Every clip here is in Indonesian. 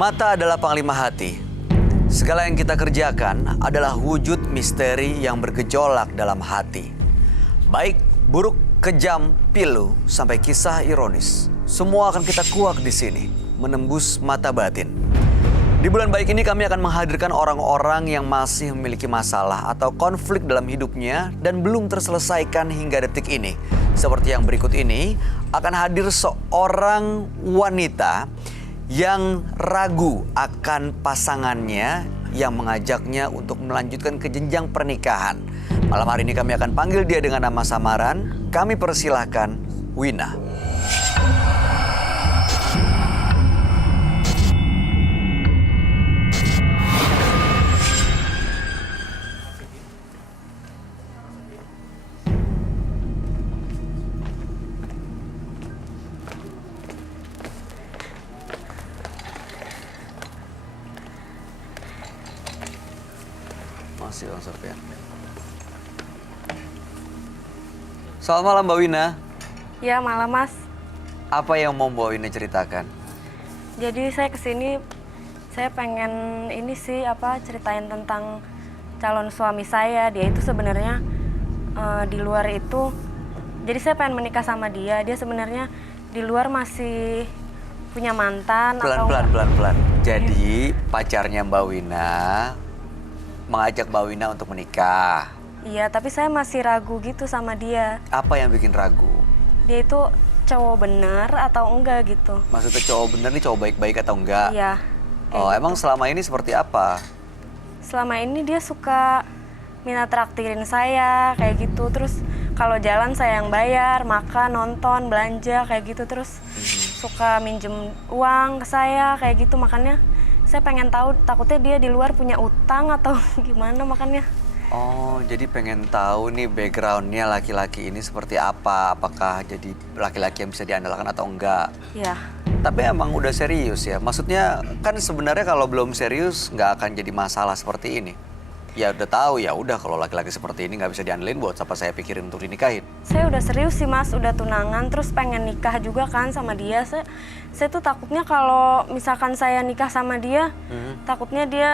Mata adalah panglima hati. Segala yang kita kerjakan adalah wujud misteri yang bergejolak dalam hati. Baik, buruk, kejam, pilu, sampai kisah ironis. Semua akan kita kuak di sini, menembus mata batin. Di bulan baik ini kami akan menghadirkan orang-orang yang masih memiliki masalah atau konflik dalam hidupnya dan belum terselesaikan hingga detik ini. Seperti yang berikut ini, akan hadir seorang wanita yang ragu akan pasangannya yang mengajaknya untuk melanjutkan ke jenjang pernikahan. Malam hari ini kami akan panggil dia dengan nama samaran. Kami persilahkan Wina. Masih Bang Sofian. Selamat malam Mbak Wina. Ya, malam Mas. Apa yang mau Mbak Wina ceritakan? Jadi saya kesini, saya pengen ceritain tentang calon suami saya. Dia itu sebenarnya di luar itu, jadi saya pengen menikah sama dia. Dia sebenarnya di luar masih punya mantan. Pelan. Jadi pacarnya Mbak Wina mengajak Mbak Wina untuk menikah. Iya, tapi saya masih ragu gitu sama dia. Apa yang bikin ragu? Dia itu cowok bener atau enggak gitu. Maksudnya cowok bener nih, cowok baik-baik atau enggak? Iya. Oh, gitu. Emang selama ini seperti apa? Selama ini dia suka minta traktirin saya kayak gitu. Terus kalau jalan saya yang bayar, makan, nonton, belanja kayak gitu. Terus suka minjem uang ke saya kayak gitu. Makanya saya pengen tahu, takutnya dia di luar punya utang atau gimana makanya. Oh, jadi pengen tahu nih backgroundnya laki-laki ini seperti apa? Apakah jadi laki-laki yang bisa diandalkan atau enggak? Iya. Tapi emang udah serius ya? Maksudnya kan sebenarnya kalau belum serius nggak akan jadi masalah seperti ini. Ya udah tahu, ya udah kalau laki-laki seperti ini nggak bisa diandelin, buat apa saya pikirin untuk dinikahin? Saya udah serius sih Mas, udah tunangan, terus pengen nikah juga kan sama dia. Saya tuh takutnya kalau misalkan saya nikah sama dia, takutnya dia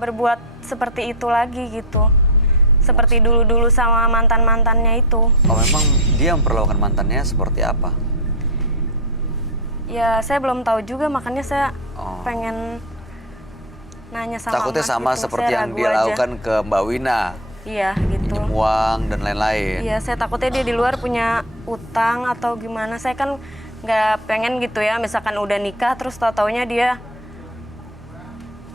berbuat seperti itu lagi gitu. Seperti dulu-dulu sama mantan-mantannya itu. Oh, memang dia memperlakukan mantannya seperti apa? Ya saya belum tahu juga, makanya saya pengen nanya sama Takutnya Mas sama gitu. seperti Saya yang ragu dia aja. lakukan ke Mbak Wina. Iya gitu. Pinjem uang dan lain-lain. Iya, saya takutnya dia di luar punya utang atau gimana. Saya kan nggak pengen gitu ya, misalkan udah nikah terus tau-taunya dia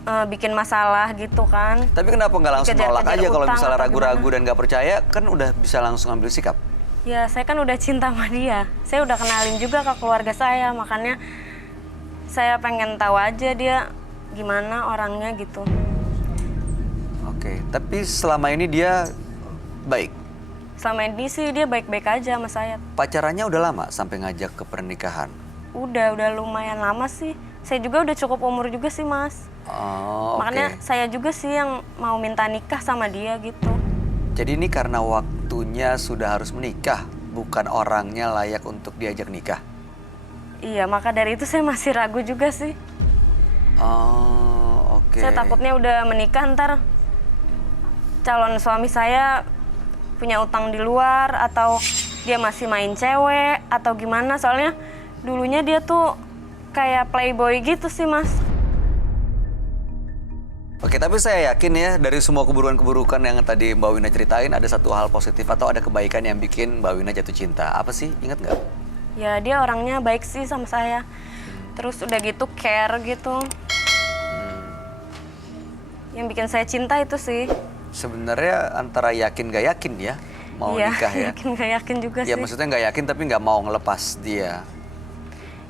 bikin masalah gitu kan. Tapi kenapa nggak langsung nolak Dikejar-kejar aja kalau utang misalnya atau ragu-ragu gimana? dan nggak percaya, kan udah bisa langsung ambil sikap? Ya, saya kan udah cinta sama dia. Saya udah kenalin juga ke keluarga saya, makanya saya pengen tahu aja dia gimana orangnya gitu. Oke, tapi selama ini dia baik? Selama ini sih dia baik-baik aja sama saya. Pacarannya udah lama sampai ngajak ke pernikahan? Udah lumayan lama sih. Saya juga udah cukup umur juga sih, Mas. Oh, oke. Makanya saya juga sih yang mau minta nikah sama dia gitu. Jadi ini karena waktunya sudah harus menikah, bukan orangnya layak untuk diajak nikah? Iya, maka dari itu saya masih ragu juga sih. Oh, oke. Saya takutnya udah menikah ntar calon suami saya punya utang di luar atau dia masih main cewek atau gimana. Soalnya dulunya dia tuh kayak playboy gitu sih, Mas. Oke, tapi saya yakin ya dari semua keburukan-keburukan yang tadi Mbak Wina ceritain, ada satu hal positif atau ada kebaikan yang bikin Mbak Wina jatuh cinta. Apa sih? Ingat nggak? Ya dia orangnya baik sih sama saya. Terus udah gitu care gitu. Yang bikin saya cinta itu sih. Sebenarnya antara yakin gak yakin ya mau nikah ya? Yakin gak yakin juga Ya sih. maksudnya nggak yakin tapi nggak mau ngelepas dia.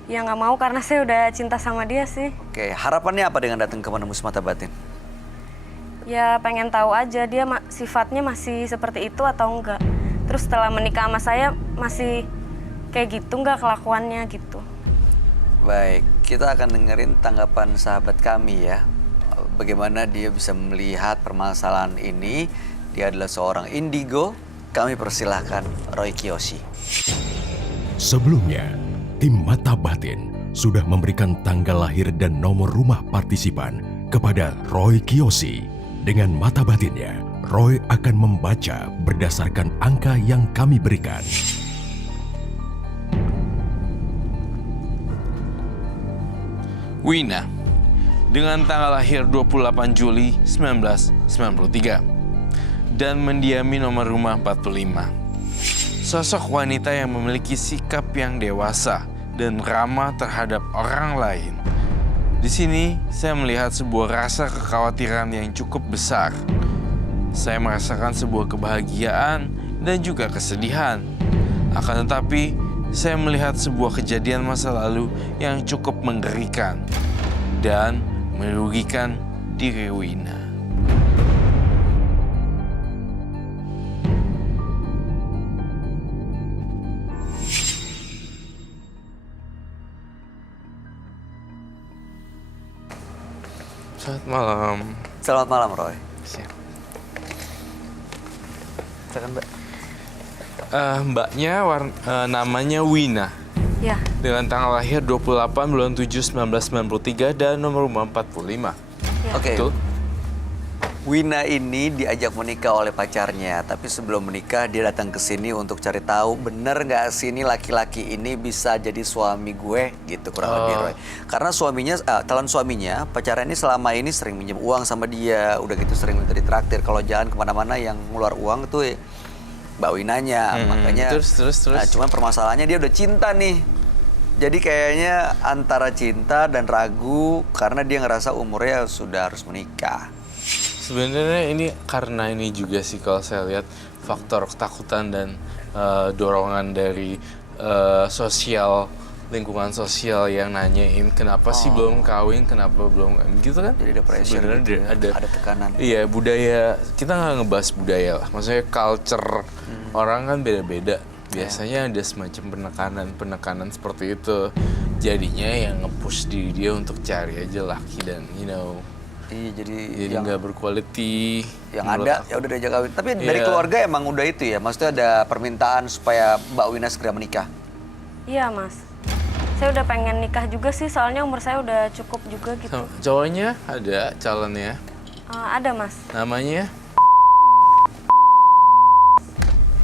Ya nggak mau karena saya udah cinta sama dia sih. Oke, harapannya apa dengan datang ke Menembus Mata Batin? Ya pengen tahu aja dia sifatnya masih seperti itu atau enggak. Terus setelah menikah sama saya masih kayak gitu enggak kelakuannya gitu. Baik, kita akan dengerin tanggapan sahabat kami ya. Bagaimana dia bisa melihat permasalahan ini. Dia adalah seorang indigo. Kami persilahkan Roy Kiyoshi. Sebelumnya, tim Mata Batin sudah memberikan tanggal lahir dan nomor rumah partisipan kepada Roy Kiyoshi. Dengan mata batinnya, Roy akan membaca berdasarkan angka yang kami berikan. Wina, dengan tanggal lahir 28 Juli 1993 dan mendiami nomor rumah 45. Sosok wanita yang memiliki sikap yang dewasa dan ramah terhadap orang lain. Di sini saya melihat sebuah rasa kekhawatiran yang cukup besar. Saya merasakan sebuah kebahagiaan dan juga kesedihan. Akan tetapi, saya melihat sebuah kejadian masa lalu yang cukup mengerikan dan merugikan diri Wina. Selamat malam. Selamat malam, Roy. Siap. Silakan, Mbak. Mbaknya namanya Wina. Ya, Dengan tanggal lahir 28 bulan 7 1993 dan nomor rumah 45. ya. Oke. Betul? Wina ini diajak menikah oleh pacarnya, tapi sebelum menikah dia datang ke sini untuk cari tahu bener nggak sih ini laki-laki ini bisa jadi suami gue gitu kurang lebih, Roy. Karena calon suaminya pacarnya ini selama ini sering minjem uang sama dia, udah gitu sering minta ditraktir kalau jalan kemana-mana yang ngeluar uang tuh Mbak Winanya, makanya. Terus. Nah, cuman permasalahannya dia udah cinta nih. Jadi kayaknya antara cinta dan ragu karena dia ngerasa umurnya sudah harus menikah. Sebenarnya ini karena ini juga sih kalau saya lihat faktor ketakutan dan dorongan dari lingkungan sosial yang nanyain kenapa sih belum kawin, kenapa belum gitu kan? Jadi ada pressure Sebenarnya gitu ya, ada tekanan. Iya, budaya kita nggak ngebahas budaya lah. Maksudnya culture orang kan beda-beda. Biasanya ada semacam penekanan seperti itu. Jadinya yang nge-push diri dia untuk cari aja laki dan Iya, jadi yang nggak berquality. yang menurut ada aku. ya udah diajak kawin. Tapi dari Iya. keluarga emang udah itu ya. Maksudnya ada permintaan supaya Mbak Wina segera menikah. Iya, Mas. Saya udah pengen nikah juga sih, soalnya umur saya udah cukup juga gitu. Sama cowoknya ada calonnya, Ada, Mas. namanya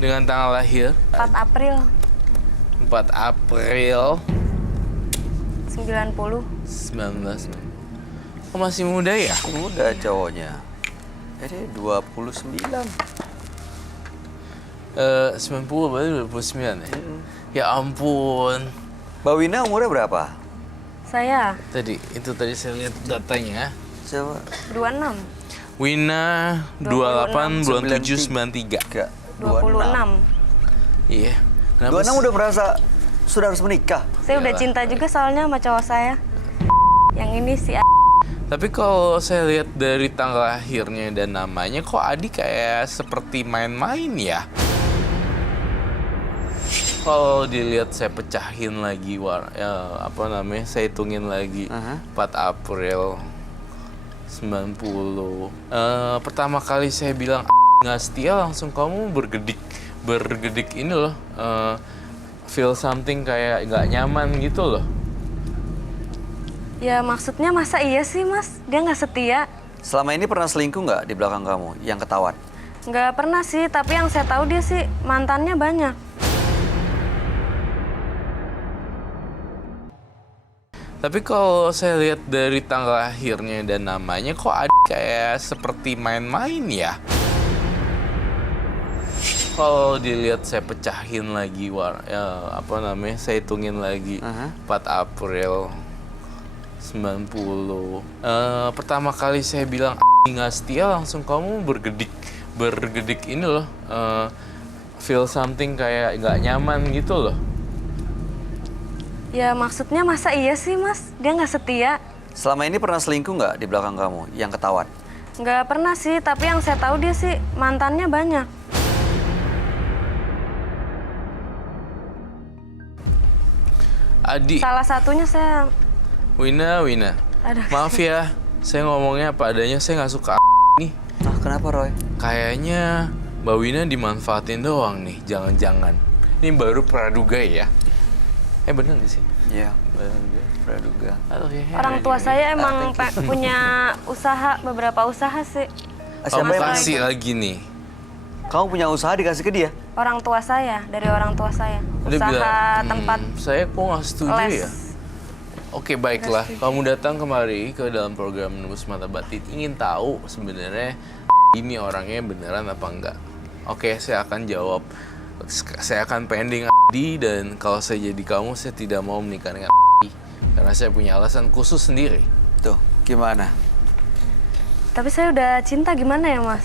dengan tanggal lahir 4 April 4 April 90. 19. Oh, masih muda ya? Udah cowoknya. Jadi 29. 90 berarti 29 ya? Ya ampun. Mbak Wina umurnya berapa? Saya Tadi saya lihat datanya. Coba. 26. Wina 28 bulan 7 93. Enggak. 26. Iya. Kenapa 26 udah merasa sudah harus menikah. Saya udah Iyalah. cinta juga soalnya sama cowok saya. Yang ini si Tapi kalau saya lihat dari tanggal lahirnya dan namanya, kok Adi kayak seperti main-main ya? Kalau dilihat saya pecahin lagi, saya hitungin lagi. 4 April 90. Pertama kali saya bilang nggak setia, langsung kamu bergedik ini loh. Feel something kayak nggak nyaman gitu loh. Ya maksudnya masa iya sih, Mas? Dia nggak setia. Selama ini pernah selingkuh nggak di belakang kamu yang ketahuan? Nggak pernah sih, tapi yang saya tahu dia sih mantannya banyak. Tapi kalau saya lihat dari tanggal lahirnya dan namanya, kok Adi kayak seperti main-main ya? Kalau dilihat saya pecahin lagi, saya hitungin lagi. 4 April 90. Pertama kali saya bilang nggak setia, langsung kamu bergedik ini loh. Feel something kayak nggak nyaman gitu loh. Ya maksudnya masa iya sih, Mas? Dia nggak setia. Selama ini pernah selingkuh nggak di belakang kamu yang ketahuan? Nggak pernah sih, tapi yang saya tahu dia sih mantannya banyak. Adi, Salah satunya saya... Wina. Aduh. Maaf ya, saya ngomongnya apa adanya, saya nggak suka nih. Ah, kenapa, Roy? Kayaknya Mbak Wina dimanfaatin doang nih, jangan-jangan. Ini baru praduga ya? Bener gak sih? Iya. Praduga. Orang tua saya emang punya usaha, beberapa usaha sih. Kamu Siapa yang kasih lagi nih. Kamu punya usaha dikasih ke dia? Orang tua saya, dari orang tua saya. Dia Usaha bilang, tempat saya kok nggak setuju les. ya. Oke, baiklah. Kamu datang kemari ke dalam program Menembus Mata Batin. Ingin tahu sebenarnya ini orangnya beneran apa enggak. Oke, saya akan jawab. Saya akan pending Adi, dan kalau saya jadi kamu, saya tidak mau menikah dengan Adi. Karena saya punya alasan khusus sendiri. Tuh, gimana? Tapi saya udah cinta, gimana ya Mas?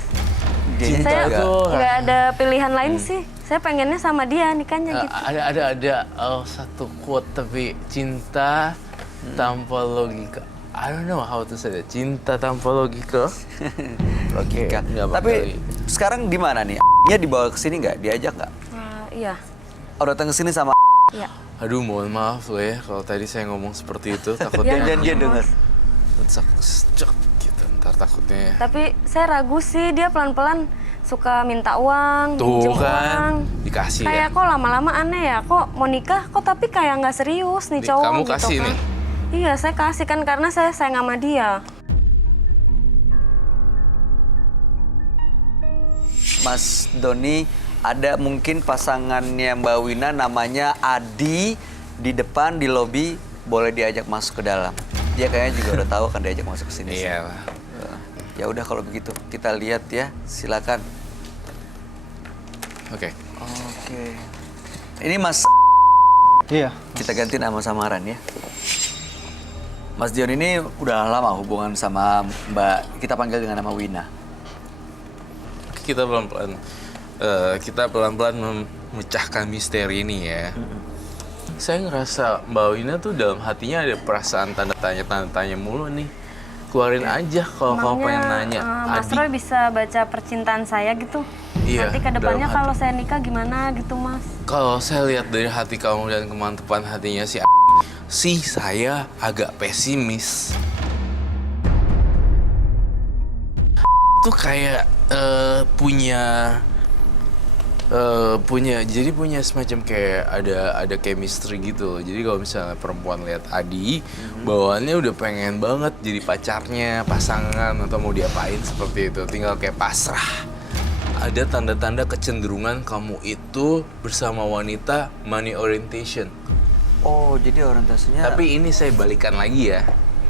Cinta Saya tuh nggak ada pilihan lain sih. Saya pengennya sama dia, nikahnya gitu. ada satu quote, tapi cinta tanpa logika. I don't know how to say that. Cinta tanpa logika. Logika. Nggak bakal. Tapi sekarang di mana nih? Nya dibawa ke sini nggak? Diajak nggak? Iya, Oh, datang ke sini sama iya. Aduh, mohon maaf loh ya kalau tadi saya ngomong seperti itu. Takutnya janjian dengar. Cek gitu, ntar takutnya. Tapi saya ragu sih, dia pelan-pelan suka minta uang, Tuh pinjem kan, uang. dikasih Kayak ya. kok lama-lama aneh ya, kok mau nikah kok tapi kayak nggak serius nih cowok Kamu gitu kasih kan. nih? Iya, saya kasih kan karena saya sayang sama dia. Mas Doni, ada mungkin pasangannya Mbak Wina namanya Adi di depan di lobi, boleh diajak masuk ke dalam. Dia kayaknya juga udah tahu kan diajak masuk ke sini. Iya lah. Ya udah kalau begitu kita lihat ya, silakan. Oke. Oke. Ini Mas, Iya. kita ganti nama samaran ya. Mas Dion ini udah lama hubungan sama Mbak, kita panggil dengan nama Wina. Kita pelan-pelan memecahkan misteri ini ya. Saya ngerasa Mbak Wina tuh dalam hatinya ada perasaan tanda tanya mulu nih. Keluarin aja kalau kamu pengen nanya. Mas Adi. Roy bisa baca percintaan saya gitu. Iya, Nanti kedepannya dalam hati. kalau saya nikah gimana gitu Mas. Kalau saya lihat dari hati kamu dan kemantapan hatinya sih saya agak pesimis. Tuh kayak punya semacam kayak ada chemistry gitu loh. Jadi kalau misalnya perempuan lihat Adi, bawaannya udah pengen banget jadi pacarnya, pasangan, atau mau diapain seperti itu. Tinggal kayak pasrah. Ada tanda-tanda kecenderungan kamu itu bersama wanita money orientation. Oh, jadi orientasinya. Tapi ini saya balikan lagi ya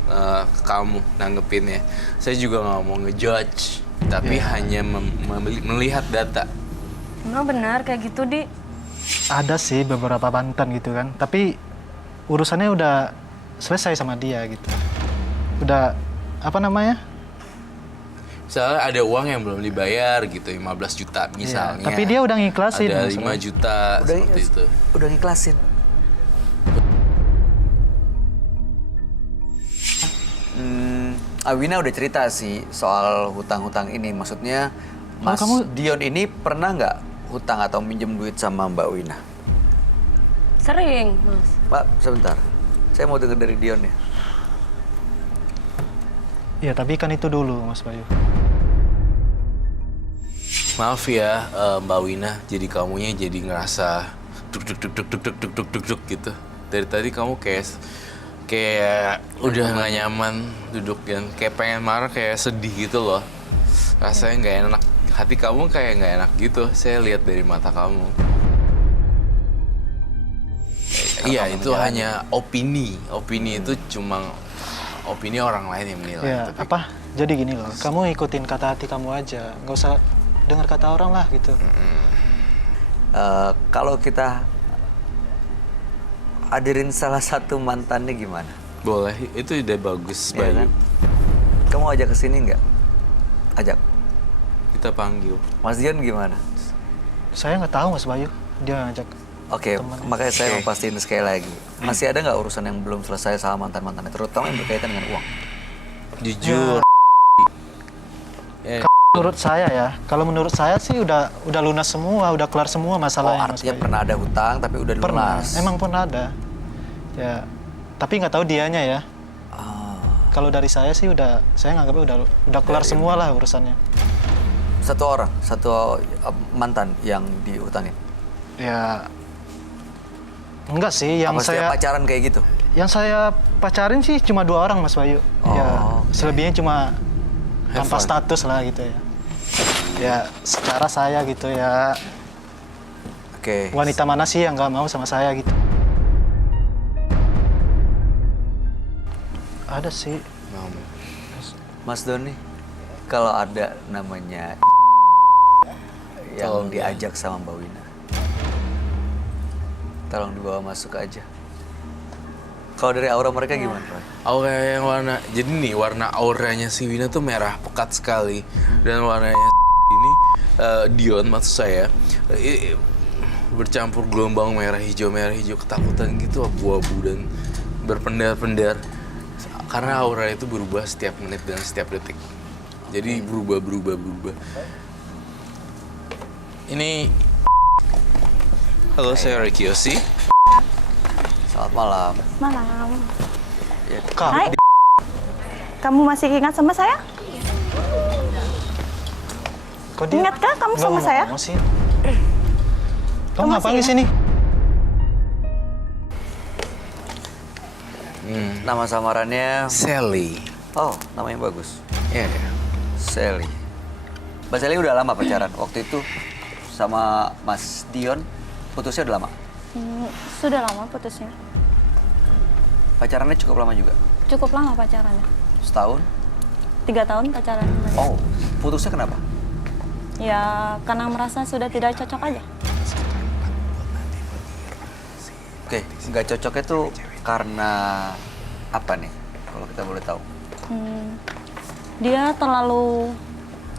ke kamu nanggepinnya. Saya juga nggak mau ngejudge, tapi hanya melihat data. Emang benar kayak gitu, Di? Ada sih beberapa mantan gitu kan. Tapi urusannya udah selesai sama dia gitu. Udah apa namanya? Misalnya ada uang yang belum dibayar gitu, 15 juta misalnya. Tapi dia udah ngiklasin. Ada maksudnya. 5 juta seperti itu. Udah ngiklasin. Awina udah cerita sih soal hutang-hutang ini. Maksudnya Mas Dion ini pernah nggak hutang atau minjem duit sama Mbak Wina? Sering, Mas. Pak, sebentar. Saya mau dengar dari Dion ya. Iya, tapi kan itu dulu Mas Bayu. Maaf ya Mbak Wina, jadi kamunya jadi ngerasa duk gitu. Dari tadi kamu kayak udah nggak nyaman duduk dan kayak pengen marah, kayak sedih gitu loh. Rasanya nggak enak. Hati kamu kayak nggak enak gitu. Saya lihat dari mata kamu. Iya, itu hanya opini. Opini itu cuma opini orang lain yang menilai. Ya, tapi apa? Jadi gini loh, kamu ikutin kata hati kamu aja. Nggak usah dengar kata orang lah gitu. Kalau kita hadirin salah satu mantannya gimana? boleh, itu udah bagus, Iya Bayu. kan? Kamu ajak ke sini nggak? Ajak. Kita panggil. Mas Dion gimana? Saya nggak tahu Mas Bayu, dia ngajak. Oke, Teman. makanya saya Oke. mau pastiin sekali lagi. Masih ada nggak urusan yang belum selesai sama mantan-mantannya, terutama yang berkaitan dengan uang? Jujur. Menurut saya ya, kalau menurut saya sih udah lunas semua, udah kelar semua Oh, masalahnya Mas artinya Bayu. pernah ada hutang tapi udah Pernah, lunas. emang pernah ada. Ya, tapi nggak tahu dianya ya. Ah, Kalau dari saya sih saya nganggapnya udah kelar semua lah urusannya. satu mantan yang dihutangin. Ya, enggak sih, yang Apa setiap saya pacaran kayak gitu? Yang saya pacarin sih cuma 2 orang Mas Bayu. Ya, oke. selebihnya cuma Have tanpa fun. status lah gitu ya. Ya, secara saya gitu ya. Oke. Wanita mana sih yang nggak mau sama saya gitu? Ada sih. Mas Doni, kalau ada namanya yang Tolong diajak sama Mbak Wina, tolong dibawa masuk aja. Kalau dari aura mereka gimana, Roy? Aura yang warna, jadi nih warna auranya si Wina tuh merah pekat sekali. Dan warnanya ini, Dion maksud saya, bercampur gelombang merah hijau ketakutan gitu, abu-abu dan berpendar-pendar. Karena aura itu berubah setiap menit dan setiap detik. Jadi berubah. Ini, halo saya Roy Kiyoshi. Selamat malam. Malam. Ya, Kamu Hai. Kamu masih ingat sama saya? kok dia? Ingatkah kamu Nggak sama mau saya? ngomong sih. Kamu Kamu ngapain di masih sini? nama samarannya, Sally. oh namanya bagus, Ya, Sally. Mbak Sally udah lama pacaran. Waktu itu sama Mas Dion, putusnya udah lama. Sudah lama putusnya. Pacarannya cukup lama juga, Cukup lama pacarannya. setahun. 3 tahun pacaran. Oh, putusnya kenapa? Ya karena merasa sudah tidak cocok aja. Oke, nggak cocoknya tuh karena apa nih? Kalau kita boleh tahu. Dia terlalu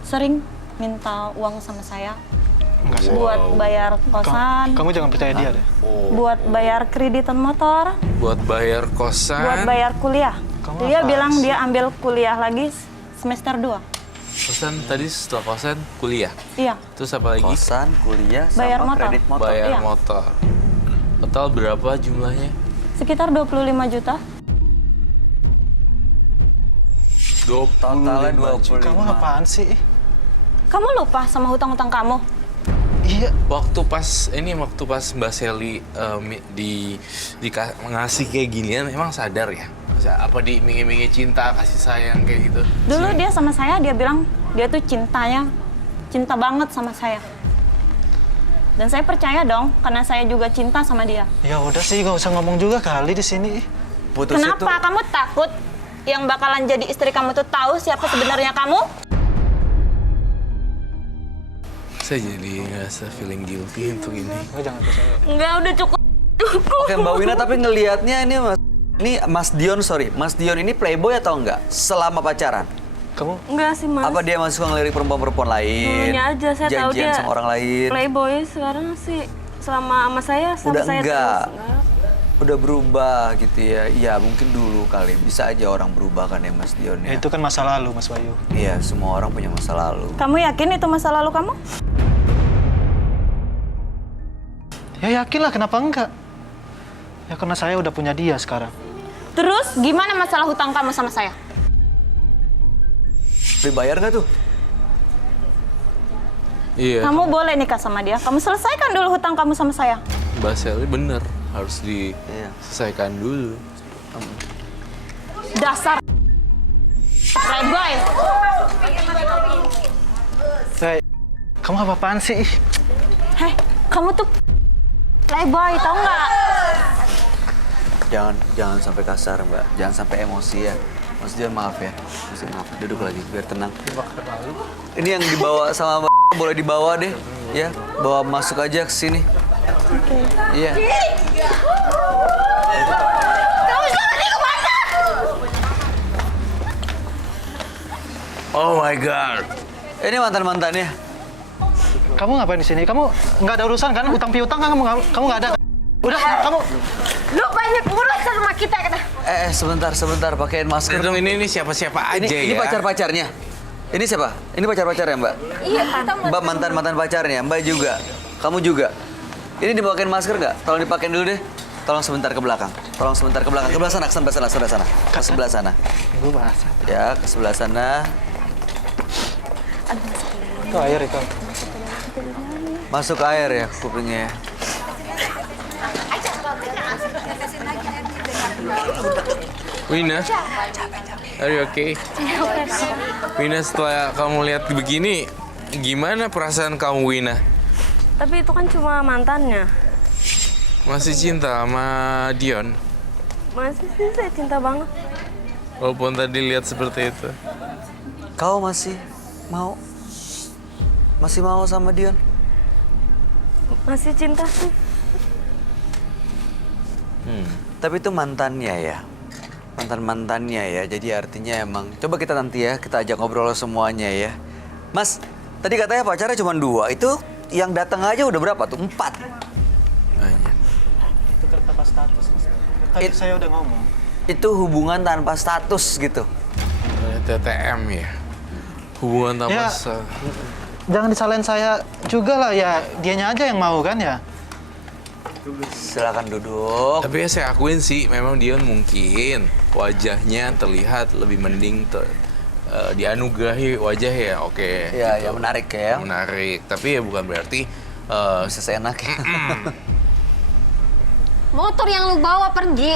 sering minta uang sama saya Enggak sih. buat bayar Kamu, kosan, kamu jangan percaya dia deh. buat bayar kreditan motor, buat bayar kosan. buat bayar kuliah. Kamu Dia apaan bilang sih? dia ambil kuliah lagi semester 2. Kosan tadi setelah kosan kuliah. Iya. Terus apa lagi? Kosan, kuliah, Bayar sama motor. kredit motor. Bayar Iya. motor. Total berapa jumlahnya? Sekitar 25 juta. Totalnya 25. Kamu apaan sih? Kamu lupa sama hutang-hutang kamu? Iya. Waktu pas Mbak Sally ngasih kayak ginian, emang sadar ya? Apa diiming-imingi cinta, kasih sayang kayak gitu? Dulu dia sama saya, dia bilang dia tuh cinta banget sama saya. Dan saya percaya dong, karena saya juga cinta sama dia. Ya udah sih, nggak usah ngomong juga kali di sini. Putusnya Kenapa kamu takut yang bakalan jadi istri kamu tuh tahu siapa sebenarnya kamu? Saya jadi ngerasa feeling guilty untuk ini. Nggak, jangan percaya. Enggak, udah cukup. Oke Mbak Wina, tapi ngelihatnya Mas Dion, Mas Dion ini playboy atau enggak selama pacaran? Kamu Enggak sih mas. Apa dia masih suka ngelirik perempuan-perempuan lain? Dulunya aja saya tahu janjian dia sama orang lain? playboy. Sekarang sih selama sama saya sama Udah saya enggak. terus. Enggak. Udah berubah gitu ya? Iya mungkin dulu kali, bisa aja orang berubah kan ya Mas Dion ya ya? itu kan masa lalu, Mas Bayu. Iya, semua orang punya masa lalu. Kamu yakin itu masa lalu kamu? Ya yakin lah, kenapa enggak? Ya karena saya udah punya dia sekarang. Terus gimana masalah hutang kamu sama saya? Dibayar nggak tuh? Iya, Kamu boleh nikah sama dia. Kamu selesaikan dulu hutang kamu sama saya. Mbak Sally bener, harus diselesaikan dulu. Dasar playboy. Hei, kamu apa-apaan sih? Hei, kamu tuh playboy, tau nggak? Jangan sampai kasar Mbak, jangan sampai emosi ya. Mas Dion maaf ya, Mas Dion, maaf. Duduk lagi biar tenang. Ini yang dibawa sama Mbak boleh dibawa deh, ya. Bawa masuk aja ke sini. Iya. Oh my god. Ini mantan-mantannya. Kamu ngapain di sini? Kamu nggak ada urusan kan? Utang piutang kan kamu nggak ada. Udah, kamu Lu banyak urusan sama kita kata. Sebentar, pakein masker. Dong ini siapa-siapa aja Ini ya. pacar-pacarnya. Ini siapa? Ini pacar-pacarnya Mbak? Iya, kita Mbak mantan-mantan pacarnya, Mbak juga. Kamu juga. Ini dipakein masker nggak? Tolong dipakein dulu deh. Tolong sebentar ke belakang. Tolong sebentar ke belakang. Ke sebelah sana, ke sebelah sana, sebelah sana. Ke sebelah sana. gue bahasa. Ya, ke sebelah sana. Itu air itu. Masuk air ya kupingnya ya. Wina, are you okay? Wina, setelah kamu lihat begini, gimana perasaan kamu, Wina? Tapi itu kan cuma mantannya. Masih cinta sama Dion? Masih sih, saya cinta banget. Walaupun tadi lihat seperti itu. Kau masih mau? Masih mau sama Dion? Masih cinta sih. Tapi itu mantannya ya? Mantannya ya, jadi artinya emang... Coba kita nanti ya, kita ajak ngobrol semuanya ya. Mas, tadi katanya pacarnya cuma 2, itu yang datang aja udah berapa tuh? 4? Banyak. Itu kan tanpa status, Mas. Tadi saya udah ngomong. Itu hubungan tanpa status gitu. TTM ya? Hubungan tanpa Ya. Jangan disalahin saya juga lah ya, dianya aja yang mau kan ya. Silakan duduk. Tapi ya saya akuin sih, memang Dion mungkin wajahnya terlihat lebih mending dianugerahi wajah ya, oke. Ya, gitu. ya menarik ya. Menarik, tapi ya bukan berarti Bisa seenaknya. Motor yang lu bawa pergi,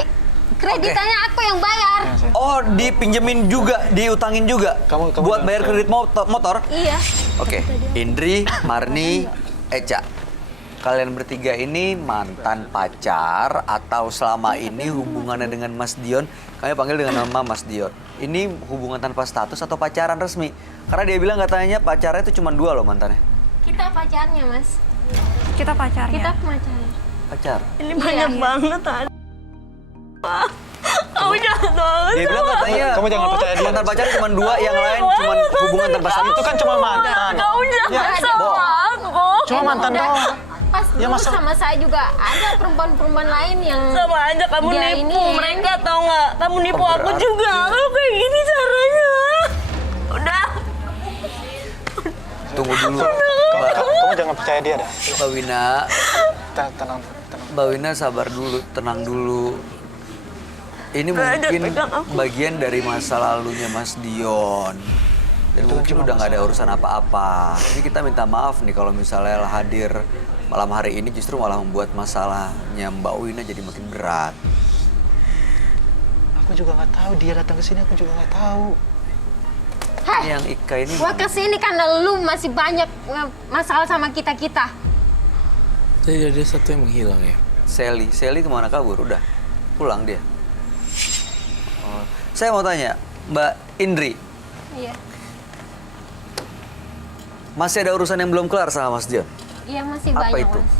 kreditannya aku yang bayar. Ya, saya. Oh, dipinjemin juga, diutangin juga? Kamu Buat udah- bayar kredit motor? Iya. Oke, Indri, Marni, Eca. Kalian bertiga ini mantan pacar atau selama ini hubungannya dengan Mas Dion, kami panggil dengan nama Mas Dion. Ini hubungan tanpa status atau pacaran resmi? Karena dia bilang katanya pacarnya itu cuma 2 loh mantannya. Kita pacarnya, Mas. Kita pacarnya. Kita pacarnya. Pacar. Ini banyak banget ada. Kamu jahat banget. Dia bilang katanya Kamu jangan percaya dia. mantan pacar cuma 2, yang lain cuma hubungan tanpa status. Itu kan cuma mantan. Kamu jahat sama aku. Cuma mantan doang. Pas Ya, dulu masa- sama saya juga ada perempuan-perempuan lain yang Sama aja kamu Dia nipu ini- mereka, tau nggak? Kamu nipu Oh, aku berarti. juga. Kalau kayak gini caranya. Udah. Tunggu dulu. Kamu jangan percaya dia dah. Mbak Wina, Tenang. Mbak Wina sabar dulu, tenang dulu. Ini Nggak ada mungkin pegang aku. bagian dari masa lalunya Mas Dion. Dan mungkin udah nggak ada urusan apa-apa. Ini kita minta maaf nih kalau misalnya hadir malam hari ini justru malah membuat masalahnya Mbak Wina jadi makin berat. Aku juga nggak tahu dia datang ke sini. Aku juga nggak tahu. Ini yang Ika ini gua kesini karena lu masih banyak masalah sama kita-kita. Tadi ada satu yang menghilang ya. Sally kemana kabur? Udah pulang dia. Oh, saya mau tanya, Mbak Indri, Iya. masih ada urusan yang belum kelar sama Mas Dion? Iya, masih Apa banyak, itu? Mas.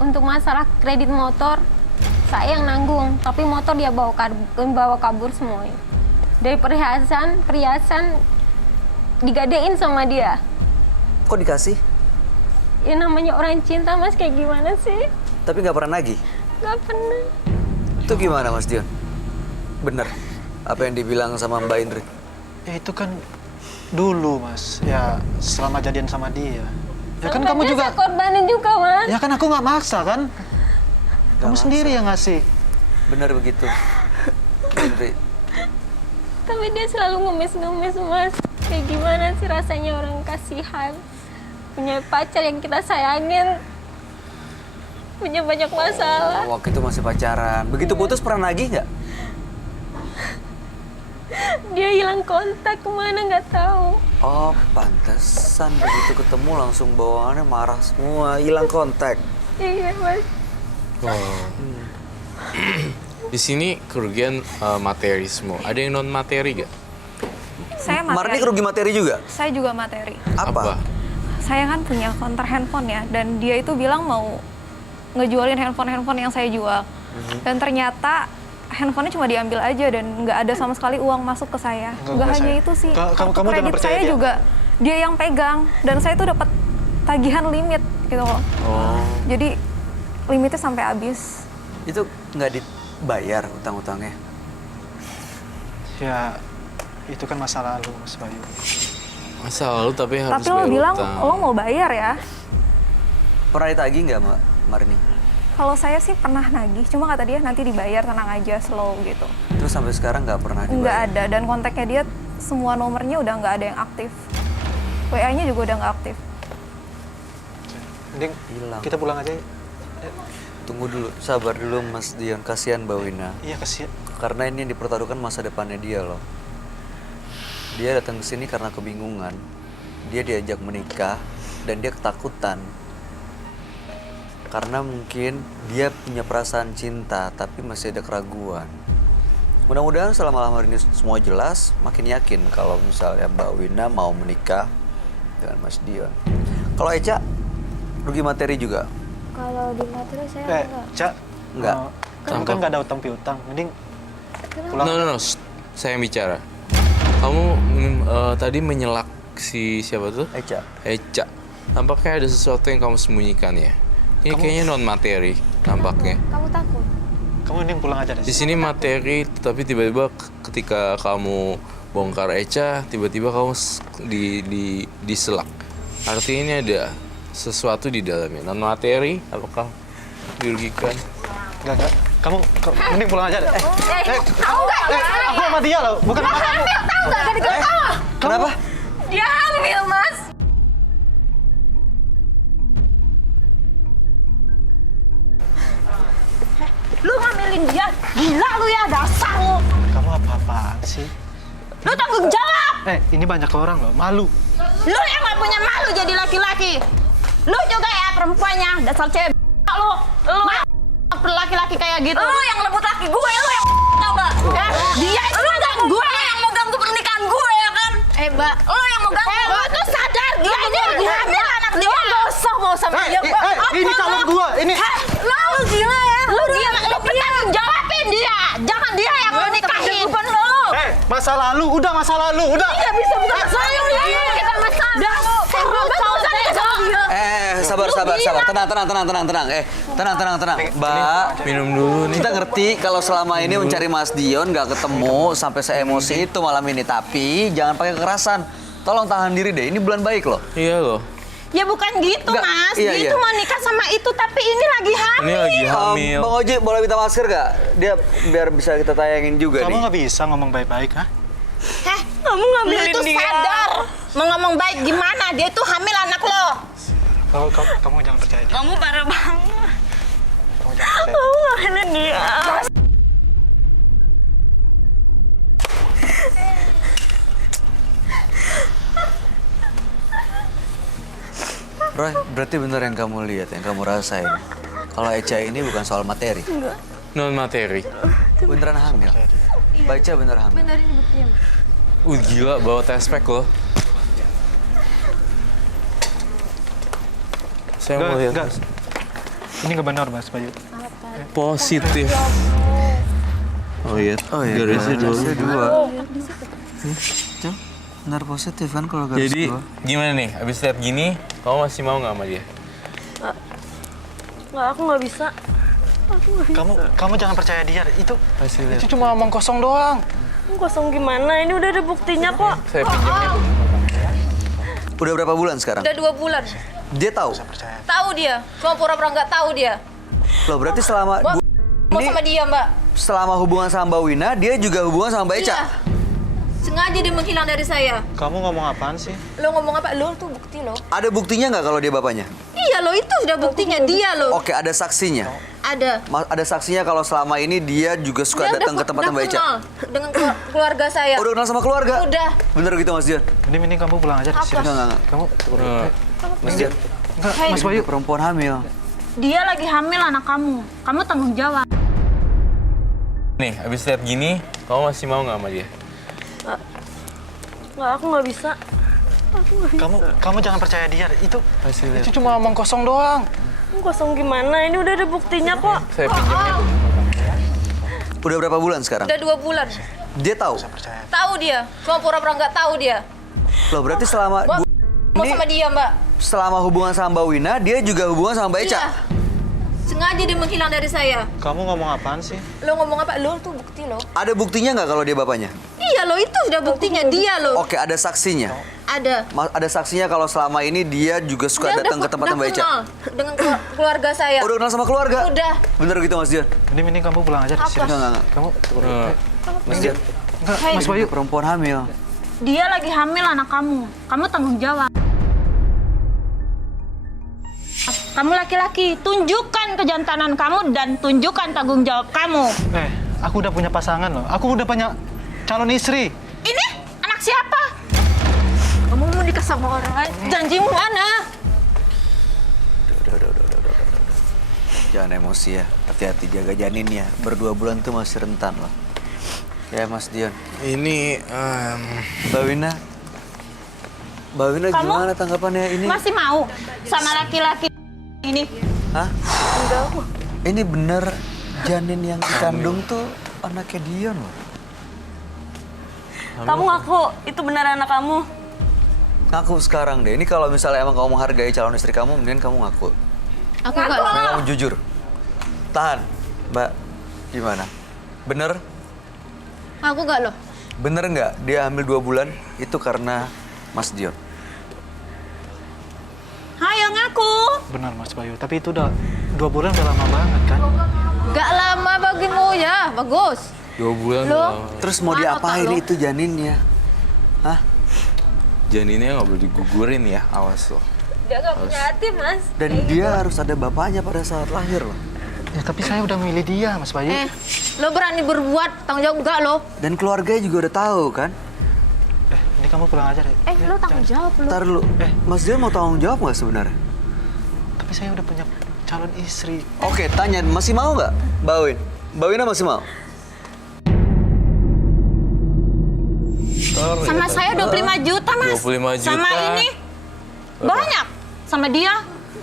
Untuk masalah kredit motor, saya yang nanggung, tapi motor dia bawa kabur semuanya. Dari perhiasan digadein sama dia. Kok dikasih? Ya namanya orang cinta, Mas, kayak gimana sih? Tapi nggak pernah nagih? Gak pernah. Itu gimana Mas Dion? Bener apa yang dibilang sama Mbak Indri? Ya itu kan dulu, Mas. Ya selama jadian sama dia. Ya kan kamu Makanya juga. saya korbanin juga, Mas. Ya kan aku nggak maksa kan. Kamu sendiri yang ngasih. Bener begitu. Indri, Tapi dia selalu ngemis-ngemis, Mas. Kayak gimana sih rasanya orang kasihan. Punya pacar yang kita sayangin. Punya banyak masalah. waktu itu masih pacaran. Begitu putus pernah nagih nggak? Dia hilang kontak kemana nggak tahu. Oh, pantesan begitu ketemu langsung bawaannya marah semua, hilang kontak. Iya, Mas. Di sini kerugian materi semua. Ada yang non materi gak? Saya Marni materi. kerugi materi juga? Saya juga materi. Apa? Saya kan punya konter handphone ya, dan dia itu bilang mau ngejualin handphone yang saya jual. Dan ternyata handphonenya cuma diambil aja dan nggak ada sama sekali uang masuk ke saya. Nggak hanya saya. itu sih, Kamu kartu jangan kredit percaya saya dia. juga dia yang pegang, dan saya tuh dapat tagihan limit gitu loh. Jadi limitnya sampai habis. Itu nggak dibayar utang-utangnya? Ya itu kan masa lalu, Mas Bayu. Masa lalu tapi harus Tapi lo bayar bilang utang. lo mau bayar ya. Pernah ditagih nggak Mbak Marni? Kalau saya sih pernah nagih, cuma kata dia nanti dibayar, tenang aja, slow gitu. Terus sampai sekarang nggak pernah dibayar? Nggak ada, dan kontaknya dia semua nomornya udah nggak ada yang aktif. WA-nya juga udah nggak aktif. Mending Hilang. kita pulang aja. Tunggu dulu, sabar dulu Mas Dion. Kasihan Mbak Wina. Iya kasihan. Karena ini dipertaruhkan masa depannya dia loh. Dia datang ke sini karena kebingungan. Dia diajak menikah dan dia ketakutan. Karena mungkin dia punya perasaan cinta tapi masih ada keraguan. Mudah-mudahan selama lama ini semua jelas, makin yakin kalau misalnya Mbak Wina mau menikah dengan Mas Dion. Kalau Eca, rugi materi juga? Kalau di materi saya enggak. Cak. Enggak. Kamu kan nggak ada utang piutang. Mending pulang. No, saya yang bicara. Kamu tadi menyelak si siapa tuh? Eca. Eca. Nampaknya ada sesuatu yang kamu sembunyikan ya. Ini kayaknya non materi nampaknya. Kamu takut? Kamu mending pulang aja Di sini materi, tapi tiba-tiba ketika kamu bongkar Eca, tiba-tiba kamu diselak. Artinya ini ada sesuatu di dalamnya. Non materi, apakah dirugikan? Enggak. Kamu mending pulang aja deh. Tahu nggak? Aku sama dia loh, bukan sama kamu. Tahu nggak dari kamu? Kenapa? Dia hamil, Mas. Lu ngambilin dia, gila lu ya, dasar lu. Kamu apa-apaan sih? Lu tanggung jawab. Ini banyak orang loh, malu. Lu yang gak punya malu jadi laki-laki. Lu juga ya perempuannya, dasar cewek lu. Lu laki-laki kayak gitu. Lu yang lebut laki gue, lu yang tau gak? Dia itu megang gue. Lu yang mau ganggu pernikahan gue ya kan? Mbak. Lu yang mau ganggu. Lu tuh sadar dia ini lagi hamil anak dia. Gak usah mau sama dia. Ini calon gua, ini. Lu gila ya. Lu bertanggung jawabin dia. Jangan dia yang mau nikahin. Lu. Masa lalu, udah masa lalu, udah. Iya bisa bukan masalah ya. Kita masalah. Sabar. Tenang. Mbak, Minum dulu nih. kita ngerti kalau selama ini mencari Mas Dion nggak ketemu sampai se-emosi itu malam ini. Tapi jangan pakai kekerasan. Tolong tahan diri deh. Ini bulan baik loh. Iya loh. Ya bukan gitu, Enggak, Mas. iya, Dia iya. itu mau nikah sama itu, tapi ini lagi hamil. Ini lagi hamil. Bang Oji boleh minta masker gak? Dia biar bisa kita tayangin juga Kamu nih. nggak bisa ngomong baik-baik, ha? Kamu ngambilin itu dia. sadar. Mau ngomong baik gimana? Dia itu hamil anak lo. Kamu jangan percaya dia. Kamu parah banget. Kamu jangan percaya. Kamu ngambilin dia. Roy, berarti bener yang kamu lihat, yang kamu rasain. Kalau Eca ini bukan soal materi. Non materi. Beneran hamil. Baca bener hamil. Benar ini buktinya. Gila bawa test pack loh. Saya mau lihat. Enggak. Ini nggak benar, Mas Bayu. Positif. Oh iya. Garisnya dua. Cok, benar positif kan kalau garis Jadi dua. gimana nih? Abis lihat gini, kamu masih mau nggak sama dia? Nggak, aku nggak bisa. Kamu jangan percaya dia. Itu Kasih lihat. cuma omong kosong doang. Kosong gimana? Ini udah ada buktinya kok. Saya pinjam ya. Udah berapa bulan sekarang? Udah 2 bulan. Dia tahu. Tahu dia. Cuma pura-pura nggak tahu dia. Loh, berarti selama Mau sama dia, Mbak. selama hubungan sama Mbak Wina, dia juga hubungan sama Mbak Eca. Iya. Sengaja dia menghilang dari saya. Kamu ngomong apaan sih? Lo ngomong apa? Lo tuh bukti lo. Ada buktinya nggak kalau dia bapaknya? Iya lo, itu sudah buktinya dia lo. Oke, ada saksinya. Ada. Ada saksinya kalau selama ini dia juga suka Dia datang ke tempat Mbak Eca. kenal dengan keluarga saya. Udah kenal sama keluarga? Udah. Bener gitu Mas Dion? Mending kamu pulang aja di sini. Enggak. Kamu Mas Dion, enggak, Mas Bayu. perempuan hamil. Dia lagi hamil anak kamu. Kamu tanggung jawab. Nih, abis lihat gini, kamu masih mau nggak sama dia? Nggak, aku nggak bisa. Kamu jangan percaya dia. Itu Kasih lihat. cuma omong kosong doang. Kosong gimana? Ini udah ada buktinya kok. Saya pinjam ya. Udah berapa bulan sekarang? Udah 2 bulan. Dia tahu. Tahu dia. Cuma pura-pura nggak tahu dia. Loh, berarti selama Mau sama dia, Mbak. selama hubungan sama Mbak Wina, dia juga hubungan sama Mbak Eca. Iya. Sengaja dia menghilang dari saya. Kamu ngomong apaan sih? Lo ngomong apa? Lo tuh bukti lo. Ada buktinya nggak kalau dia bapaknya? Iya lo, itu sudah buktinya dia lo. Oke, ada saksinya. Ada. Ada saksinya kalau selama ini dia juga suka Dia datang ke tempat Mbak Eca. kenal dengan keluarga saya. Udah kenal sama keluarga? Udah. Bener gitu Mas Dion? Mending kamu pulang aja di sini. Enggak. Kamu Mas Dion, enggak, Mas Bayu. perempuan hamil. Dia lagi hamil anak kamu. Kamu tanggung jawab. Kamu laki-laki, tunjukkan kejantanan kamu dan tunjukkan tanggung jawab kamu. Aku udah punya pasangan loh. Aku udah punya calon istri. Ini anak siapa? Kamu mau nikah sama orang? Janjimu mana? Udah. Jangan emosi ya. Hati-hati jaga janinnya. Berdua bulan tuh masih rentan loh. Ya Mas Dion. Ini Mbak Wina. Mbak Wina Kamu gimana tanggapannya ini? masih mau sama laki-laki ini? Hah? Enggak. Ini bener janin yang dikandung tuh anaknya Dion loh. Kamu ngaku itu benar anak kamu? Ngaku sekarang deh. Ini kalau misalnya emang kamu menghargai calon istri kamu, mending kamu ngaku. Aku nggak. Mending kamu jujur. Tahan, Mbak. Gimana? Bener? Aku nggak loh. Bener nggak dia hamil 2 bulan itu karena Mas Dion? Ayo ngaku. Benar Mas Bayu, tapi itu udah 2 bulan udah lama banget kan? Nggak lama bagimu ya, bagus. 2 bulan Loh? loh. Terus mau Mana diapain otak lo? itu janinnya? Hah? Janinnya nggak boleh digugurin ya, awas loh. Dia nggak punya hati, Mas. Dan dia harus ada bapaknya pada saat lahir loh. Ya tapi saya udah milih dia Mas Bayu. Lo berani berbuat, tanggung jawab nggak lo? Dan keluarganya juga udah tahu kan? Ini kamu pulang aja deh. Lo tanggung jawab lo. Ntar dulu, Mas Dion mau tanggung jawab nggak sebenarnya? Tapi saya udah punya calon istri. Oke, tanya, masih mau nggak Mbak Win? Mbak Wina masih mau? Sama saya 25 juta, Mas. 25 juta. Sama ini banyak. Sama dia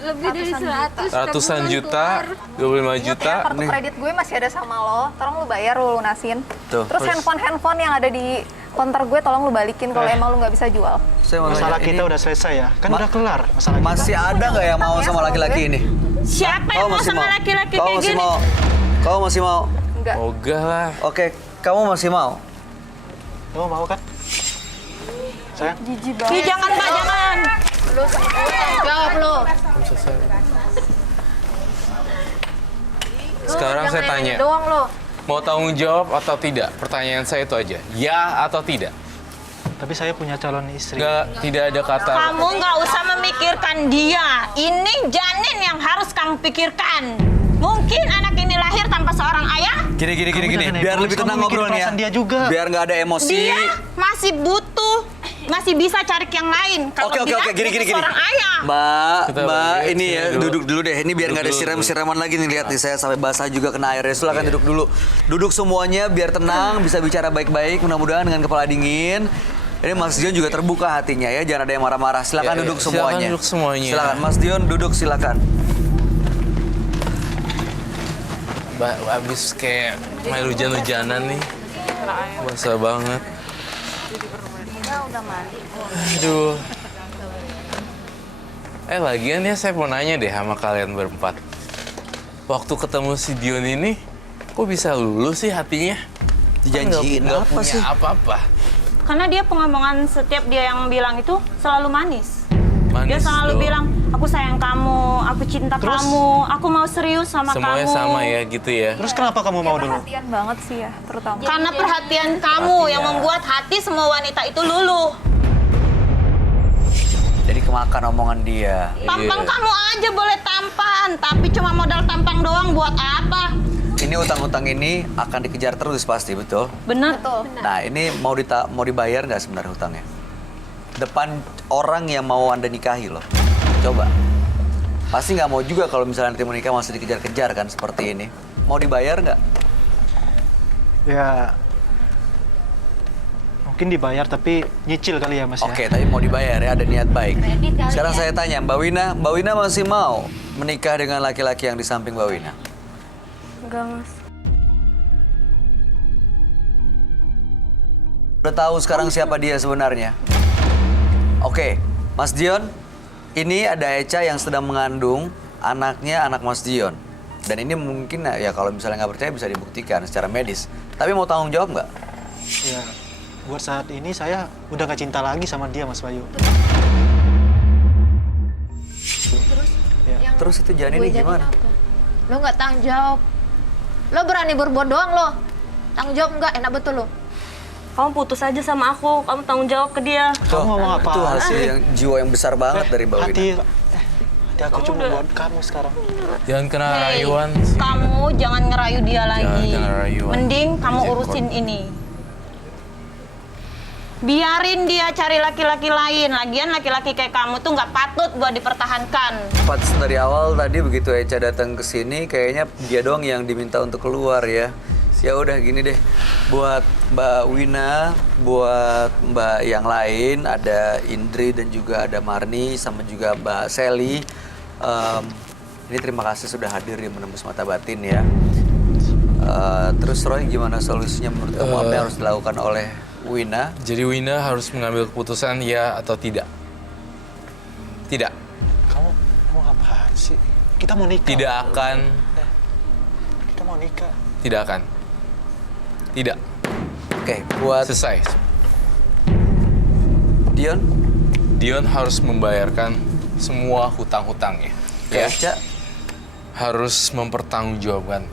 Lebih dari 100. Ratusan juta, 25 juta. Kartu kredit gue masih ada sama lo, tolong lu bayar, lu lunasin. Tuh. Terus handphone yang ada di konter gue tolong lu balikin kalau emang lu nggak bisa jual. Saya mau Masalah nanya, kita ini udah selesai ya. Kan udah kelar masalah kita. masih ada nggak yang mau sama laki-laki ini? siapa yang mau sama laki-laki Kau kayak masih gini? mau? Kau masih mau? Enggak. Ogah lah. Oke, kamu masih mau? Kamu mau kan? Sayang? Ih, jangan, Mbak, jangan. Lo jawab lo. Sekarang saya tanya, Doang lo. mau tanggung jawab atau tidak? Pertanyaan saya itu aja, ya atau tidak? Tapi saya punya calon istri. Tidak ada kata. Kamu nggak usah memikirkan dia. Ini janin yang harus kamu pikirkan. Mungkin anak ini lahir tanpa seorang ayah. Gini. Kamu jangan Biar egois, lebih tenang kamu mikirin ngobrolnya. perasaan dia juga. Biar nggak ada emosi. Dia masih butuh, masih bisa cari yang lain. Kalau Oke. dia Gini. butuh seorang ayah. Mbak, Kita Mbak, lihat ini sini ya dulu. duduk dulu deh. Ini biar nggak ada Duduk dulu. siraman lagi nih. Lihat nih, saya sampai basah juga kena airnya. Silakan duduk dulu. Duduk semuanya biar tenang, bisa bicara baik-baik. Mudah-mudahan dengan kepala dingin. Ini Mas Dion juga terbuka hatinya ya. Jangan ada yang marah-marah. Silakan Ya, duduk silakan semuanya. duduk semuanya. Silakan Mas Dion duduk silakan. Mbak, abis kayak main hujan-hujanan nih. Basah banget. Aduh. Lagian ya saya mau nanya deh sama kalian berempat. Waktu ketemu si Dion ini, kok bisa lulus sih hatinya? Dijanjiin Nggak apa punya sih? apa-apa. Karena dia pengomongan setiap dia yang bilang itu selalu manis. Dia Manis selalu doang. bilang, aku sayang kamu, aku cinta kamu, aku mau serius sama Semuanya kamu. sama ya gitu ya. Terus kenapa kamu mau dulu? Perhatian banget sih ya, terutama. Karena perhatian kamu yang membuat hati semua wanita itu luluh. Jadi kemakan omongan dia. Tampang kamu aja boleh tampan, tapi cuma modal tampang doang buat apa? Ini utang-utang ini akan dikejar terus pasti, betul? Bener. Nah, ini mau dibayar nggak sebenarnya hutangnya? Depan orang yang mau Anda nikahi loh. Coba. Pasti nggak mau juga kalau misalnya nanti mau nikah masih dikejar-kejar kan seperti ini. Mau dibayar nggak? Ya mungkin dibayar tapi nyicil kali ya Mas ya. Oke, tapi mau dibayar ya, ada niat baik. Kredit kali Sekarang ya. saya tanya, Mbak Wina masih mau menikah dengan laki-laki yang di samping Mbak Wina? Enggak, Mas. Udah tahu sekarang siapa dia sebenarnya? Oke, Mas Dion, ini ada Echa yang sedang mengandung anaknya anak Mas Dion. Dan ini mungkin ya kalau misalnya nggak percaya bisa dibuktikan secara medis. Tapi mau tanggung jawab nggak? Ya buat saat ini saya udah gak cinta lagi sama dia Mas Bayu. Terus itu janinnya gimana? Lo nggak tanggung jawab. Lo berani berbuat doang lo. Tanggung jawab nggak, enak betul lo. Kamu putus aja sama aku, kamu tanggung jawab ke dia. Kamu ngomong apa? Itu hasil yang jiwa yang besar banget dari Mbak Wina. Hati Berarti aku cuma buat kamu sekarang. Jangan kena Hei, rayuan sih. kamu jangan ngerayu dia lagi. kena rayuan. Mending kamu Jangan urusin ini. Biarin dia cari laki-laki lain. Lagian laki-laki kayak kamu tuh nggak patut buat dipertahankan. Pas dari awal tadi begitu Eca datang ke sini, kayaknya dia doang yang diminta untuk keluar ya. Ya udah gini deh, buat Mbak Wina, buat Mbak yang lain, ada Indri dan juga ada Marni, sama juga Mbak Sally. Ini terima kasih sudah hadir di Menembus Mata Batin ya. Terus Roy, gimana solusinya menurut kamu, apa yang harus dilakukan oleh Wina? Jadi Wina harus mengambil keputusan ya atau tidak. Tidak. Kamu apaan sih? Kita mau nikah. Tidak akan. Kita mau nikah. Tidak akan. Tidak. Oke, buat Selesai. Dion, Dion harus membayarkan semua hutang-hutangnya. Ya. Eca, Harus mempertanggungjawabkan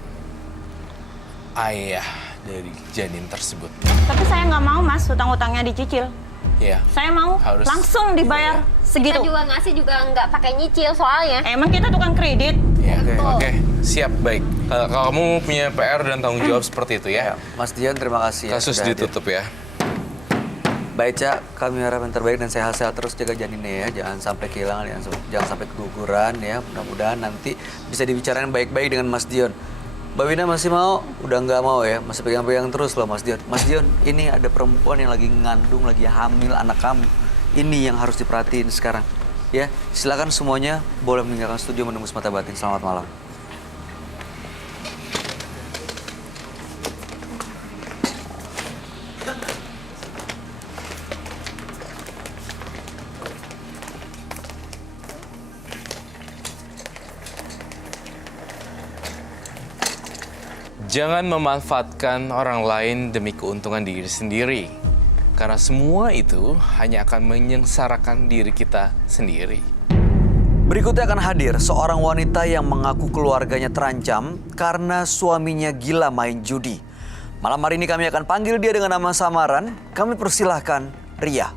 ayah dari janin tersebut. Tapi saya nggak mau mas hutang-hutangnya dicicil. Ya. Saya mau Harus langsung dibayar Kita segitu. juga ngasih juga nggak pakai nyicil soalnya. Emang kita tukang kredit. Ya. Betul. Oke. Siap, baik. Kalau kamu punya PR dan tanggung jawab seperti itu ya. Mas Dion terima kasih ya. Kasus sudah hadir. ditutup ya. Baik, Cak, kami harap yang terbaik dan sehat-sehat terus jaga janinnya ya. Jangan sampai kehilangan, jangan sampai keguguran ya. Mudah-mudahan nanti bisa dibicarain baik-baik dengan Mas Dion. Mbak Wina masih mau? Udah nggak mau ya? Masih pegang-pegang terus loh Mas Dion. Mas Dion, ini ada perempuan yang lagi ngandung, lagi hamil anak kamu. Ini yang harus diperhatiin sekarang. Ya, silakan semuanya boleh meninggalkan studio Menembus Mata Batin. Selamat malam. Jangan memanfaatkan orang lain demi keuntungan diri sendiri. Karena semua itu hanya akan menyengsarakan diri kita sendiri. Berikutnya akan hadir seorang wanita yang mengaku keluarganya terancam karena suaminya gila main judi. Malam hari ini kami akan panggil dia dengan nama samaran. Kami persilahkan Ria.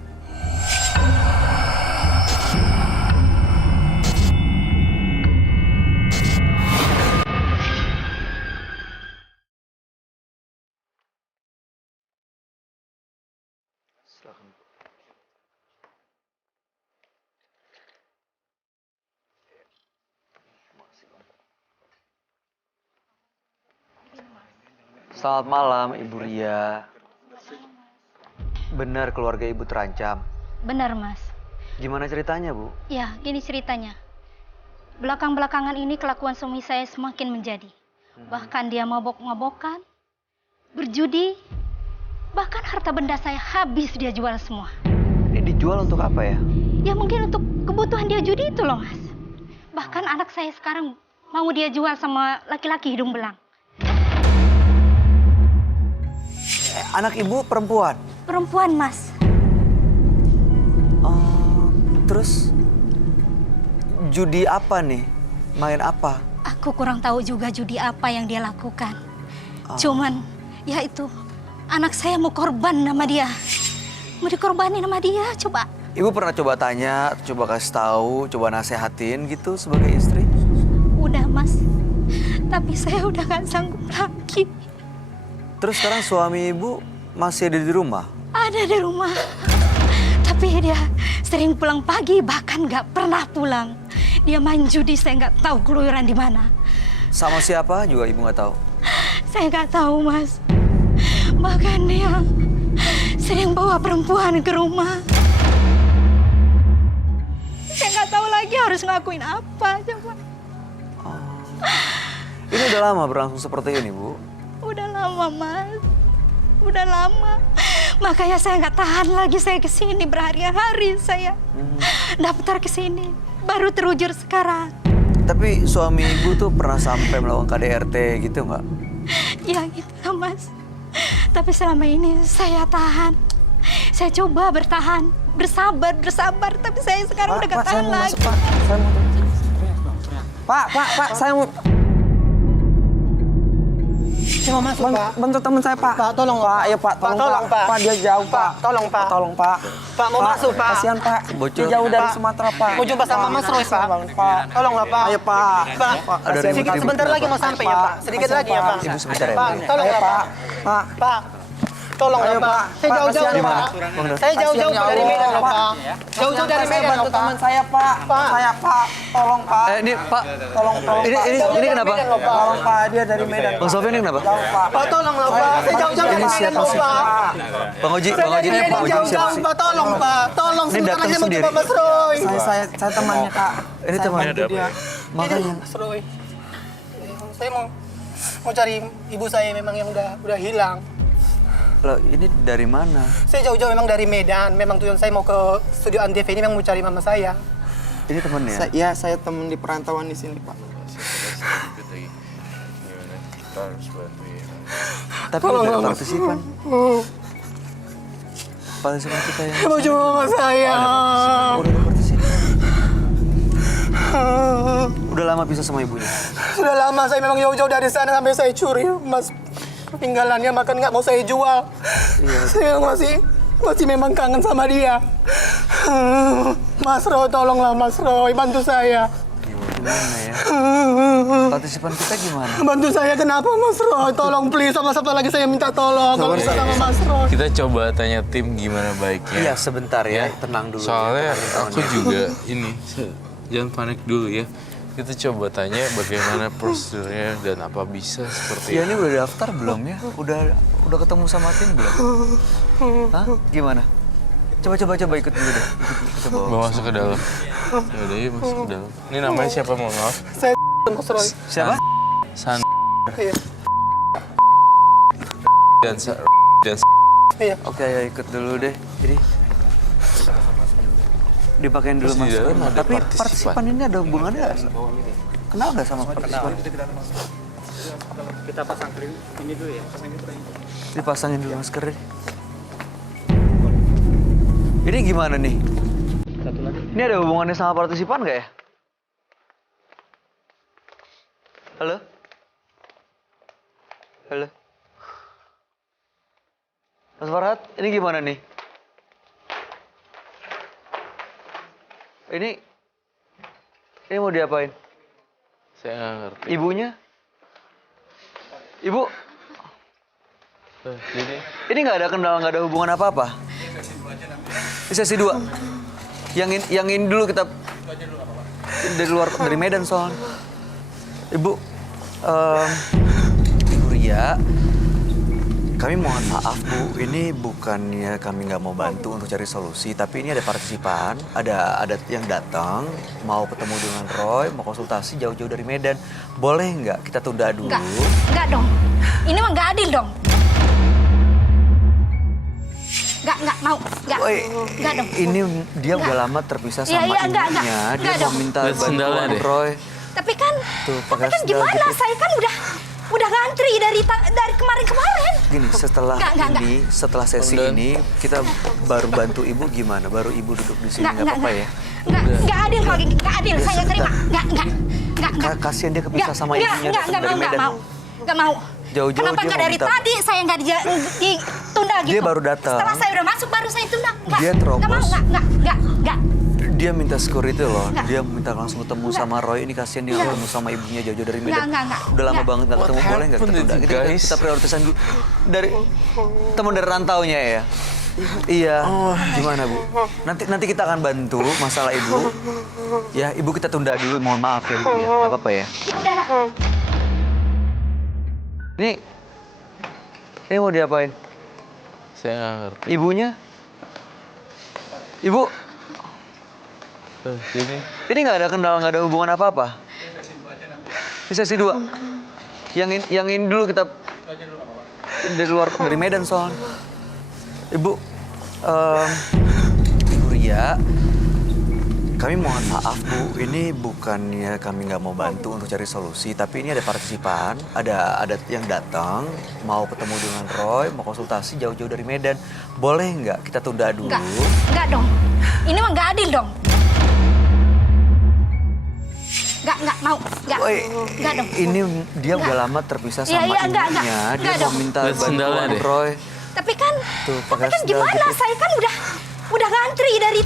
Selamat malam Ibu Ria. Benar keluarga Ibu terancam. Benar, Mas. Gimana ceritanya, Bu? Ya, gini ceritanya. Belakang-belakangan ini kelakuan suami saya semakin menjadi. Bahkan dia mabok-mabokan, berjudi, bahkan harta benda saya habis dia jual semua. Ini dijual untuk apa ya? Ya mungkin untuk kebutuhan dia judi itu loh, Mas. Bahkan anak saya sekarang mau dia jual sama laki-laki hidung belang. Anak Ibu perempuan? Perempuan, Mas. Terus judi apa nih? Main apa? Aku kurang tahu juga judi apa yang dia lakukan. Cuman, ya itu, anak saya mau korban nama dia. Mau dikorbanin sama dia, coba. Ibu pernah coba tanya, coba kasih tahu, coba nasehatin gitu sebagai istri? Udah, Mas. Tapi saya udah gak sanggup lagi. Terus sekarang suami Ibu masih ada di rumah? Ada di rumah. Tapi dia sering pulang pagi, bahkan gak pernah pulang. Dia main judi, saya gak tahu keluyuran di mana. Sama siapa juga Ibu nggak tahu? Saya gak tahu, Mas. Bahkan dia sering bawa perempuan ke rumah. Saya gak tahu lagi harus ngelakuin apa, coba. Ini udah lama berlangsung seperti ini, Bu? Udah lama, Mas. Udah lama. Makanya saya nggak tahan lagi, saya kesini berhari-hari saya daftar kesini. Baru terujur sekarang. Tapi suami Ibu tuh pernah sampai melakukan KDRT gitu nggak? Ya gitu lah, Mas. Tapi selama ini saya tahan. Saya coba bertahan, bersabar. Tapi saya sekarang udah nggak tahan lagi. Pak, saya mau... Saya mau masuk, Pak. Bantu teman saya, Pak. Pak, tolong, Pak. Ayo, Pak. Tolong, Pak. Pak, dia jauh, Pak. Tolong, Pak. Tolong, Pak. Pak, mau masuk, Pak. Kasihan, Pak. Bocor. Dia jauh dari Pak. Sumatera, Pak. Mau jumpa sama Mas Roy, Pak. Pak. Tolonglah, Pak. Ayo, Pak. Pak, Ada sedikit ribut-ribut sebentar lagi kenapa? mau sampai ya, Pak. Sedikit lagi ya, Pak. Ibu sebentar ya, Pak, Bu. tolonglah, Ayo, Pak. Pak. Pak, tolonglah, Ayo, Pak. Pak. Saya Pak, jauh-jauh, kasihan, Pak. Pak. Saya jauh-jauh Kasihan, dari ya Medan, Allah, Pak. Jauh-jauh dari Saya Medan, bantu Pak. teman saya, Pak. Pak. Saya, Pak. Tolong, Pak. Ini Pak, Tolong, ini kenapa? Tolong, Pak. Dia dari Medan. Bang Sofian ini kenapa? Jauh, Pak. Pak, tolonglah, Pak. Saya jauh-jauh dari Medan, Pak. Bang Oji, Saya dari Medan Bang Oji siapa jauh-jauh, sih? Pak. Tolong, Pak. Tolong, Ini sebentar datang lagi mau sendiri. jumpa Mas Roy. Saya temannya, Kak. Ini Saya temannya bantu dia. Makanya. Mas Roy. Saya mau cari ibu saya memang yang udah hilang. Loh, ini dari mana? Saya jauh-jauh memang dari Medan. Memang tujuan saya mau ke studio Antv ini memang mau cari mama saya. Ini temannya? Saya teman di perantauan di sini, Pak. Tapi ada partisipan. Partisipan kita yang Mau jumpa mama saya. udah ada partisipan. Udah lama pisah sama ibunya? Sudah lama saya memang jauh-jauh dari sana sampai saya curi mas peninggalannya, makan nggak mau saya jual. Saya masih memang kangen sama dia. Mas Roy, tolonglah Mas Roy, bantu saya. Gimana ya? Partisipan kita gimana? Bantu saya, kenapa Mas Roy? Tolong please, sama satu lagi saya minta tolong. Kalau bisa sama Mas Roy. Kita coba tanya tim gimana baiknya. Iya, sebentar ya. Tenang dulu. Soalnya ya. aku juga ini, jangan panik dulu ya. Kita coba tanya bagaimana prosedurnya dan apa bisa seperti Ya ini udah daftar belum ya? Udah ketemu sama tim belum? Hah? Gimana? Coba ikut dulu deh. Kita bawa. Mau masuk ke dalam. Ya udah yuk masuk ke dalam. Ini namanya siapa, mohon maaf? Saya Mas Roy. Siapa? San Iya. dan Iya. Oke, ya ikut dulu deh. Jadi dipakein dulu Terus di mas. dalam ada Tapi partisipan. partisipan ini ada hubungannya nggak? Kenal nggak sama partisipan? Kita pasang ini dulu ya. Dipasangin dulu masker deh. Ini gimana nih? Satu lagi. Ini ada hubungannya sama partisipan nggak ya? Halo? Halo? Mas Farhat, ini gimana nih? Ini mau diapain? saya nggak ngerti. Ibunya? Ibu, Jadi ini nggak ada kendala, nggak ada hubungan apa-apa? Di sesi 2. Yang ini dulu kita dari Medan soalnya. Ibu, Ibu Ria, kami mohon maaf Bu, ini bukannya kami nggak mau bantu untuk cari solusi, tapi ini ada partisipan, ada yang datang, mau ketemu dengan Roy, mau konsultasi jauh-jauh dari Medan. Boleh nggak kita tunda dulu? Enggak dong. Ini mah enggak adil dong. Enggak mau. Enggak dong. Ini dia udah lama terpisah sama Iya, enggak. ibunya. Dia Enggak mau dong. minta Lihat sendalnya bantuan deh. Roy. Tapi kan pakai sendal gimana? gitu. Saya kan udah ngantri dari kemarin-kemarin. Gini, setelah setelah sesi ini kita baru bantu ibu gimana? Baru ibu duduk di sini nggak apa-apa ya? Enggak adil kalau gini. Enggak adil. Saya nggak terima. Enggak. Kasihan dia kepisah sama ibunya datang dari Medan. Enggak mau. Jauh-jauh Kenapa dia nggak mau dari minta. tadi saya nggak ditunda gitu? Dia baru datang. Setelah saya udah masuk baru saya tunda. Enggak. Dia terobos. Enggak. Dia minta security loh. Nggak. Dia minta langsung ketemu sama Roy. Ini kasihan dia ketemu sama ibunya jauh-jauh dari Medan. Nggak. Udah lama banget nggak ketemu. Boleh nggak kita tunda? Kita prioritasan dulu dari teman dari rantaunya ya. Iya. Gimana Bu? Nanti kita akan bantu masalah ibu. Ya, ibu kita tunda dulu. Mohon maaf ya Bu. Ya. Nggak apa-apa ya. Ini mau diapain? saya nggak ngerti. Ibunya? Ibu? Jadi Ini nggak ada kendala, nggak ada hubungan apa-apa? Di sesi 2. Yang ini dulu kita dari Medan soalnya. Ibu, Ibu Ria, kami mohon maaf Bu, ini bukannya kami nggak mau bantu untuk cari solusi, tapi ini ada partisipan, ada yang datang, mau ketemu dengan Roy, mau konsultasi jauh-jauh dari Medan. Boleh nggak kita tunda dulu? Enggak dong. Ini mah nggak adil dong. Enggak mau. Enggak dong. Ini dia udah lama terpisah sama Iya, enggak. ibunya. Dia Enggak mau dong. minta Lihat sendalnya bantuan deh. Roy. Tapi kan pakai sendal gimana? gitu. Saya kan udah ngantri dari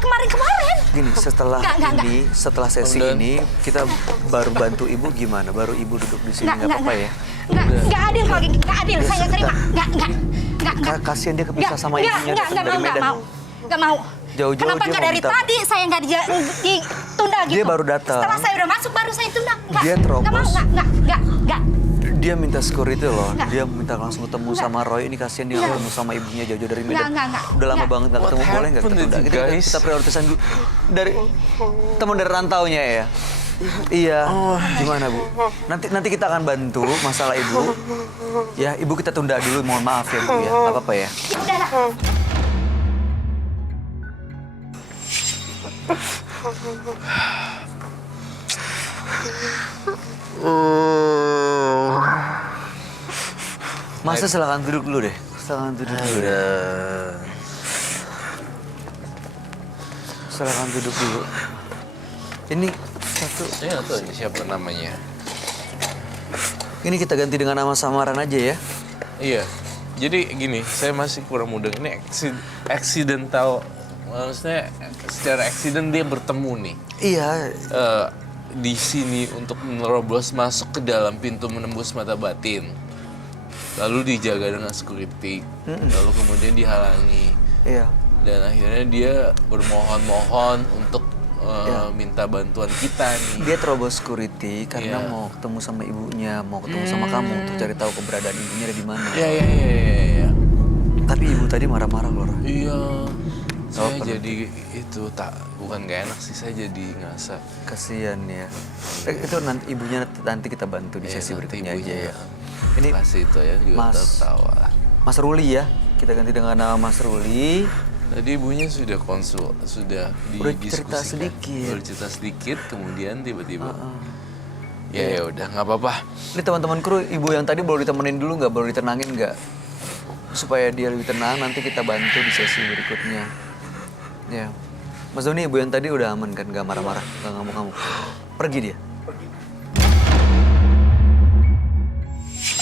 kemarin-kemarin. Gini, setelah Enggak. setelah sesi ini kita baru bantu ibu gimana? Baru ibu duduk di sini nggak apa-apa ya? Enggak adil kalau gini. Enggak adil. Saya nggak terima. Enggak. Kasihan dia kepisah sama ibunya dari Medan. Enggak mau. Jauh-jauh Kenapa dia nggak mau dari minta- tadi saya nggak ditunda gitu? Dia baru datang. Setelah saya udah masuk baru saya tunda. Enggak. Dia terobos. Enggak. Dia minta security loh. Enggak. Dia minta langsung ketemu sama Roy. Ini kasihan dia nggak ketemu sama ibunya jauh-jauh dari Medan. Enggak. Udah lama banget nggak ketemu. Boleh nggak kita tunda? Kita prioritasan dulu dari teman dari rantaunya ya. Iya. Gimana Bu? Nanti kita akan bantu masalah ibu. Ya, ibu kita tunda dulu. Mohon maaf ya Bu ya. Nggak apa-apa ya. Udah lah. Masa silakan duduk dulu deh. Silakan duduk dulu deh. Silakan duduk dulu. Ini satu. Saya nggak tahu ini siapa namanya. Ini kita ganti dengan nama samaran aja ya. Iya. Jadi gini, saya masih kurang mudah. Ini accidental, maksudnya secara accident dia bertemu nih. Iya. Di sini untuk menerobos masuk ke dalam pintu menembus mata batin. Lalu dijaga dengan security. Lalu kemudian dihalangi. Iya. Dan akhirnya dia bermohon-mohon untuk minta bantuan kita nih. Dia terobos security karena Iya. mau ketemu sama ibunya, mau ketemu sama kamu untuk cari tahu keberadaan ibunya ada di mana. Iya. Tapi ibu tadi marah-marah loh. Roy. Iya. Saya Apa? jadi itu bukan gak enak sih, saya jadi ngerasa Kasihan ya. Itu nanti ibunya nanti kita bantu di sesi nanti berikutnya aja ibunya ya. Ini kasih itu ya juga Mas. tertawa. Mas Ruli ya. Kita ganti dengan nama Mas Ruli. Tadi ibunya sudah sudah Udah didiskusikan. cerita sedikit. Udah cerita sedikit, kemudian tiba-tiba. Ya udah nggak apa-apa. Ini teman-teman kru, ibu yang tadi boleh ditemenin dulu nggak? Boleh ditenangin nggak? Supaya dia lebih tenang, nanti kita bantu di sesi berikutnya. Ya. Mas Doni, ibu yang tadi udah aman kan? Nggak marah-marah, nggak ngamuk-ngamuk. Pergi dia.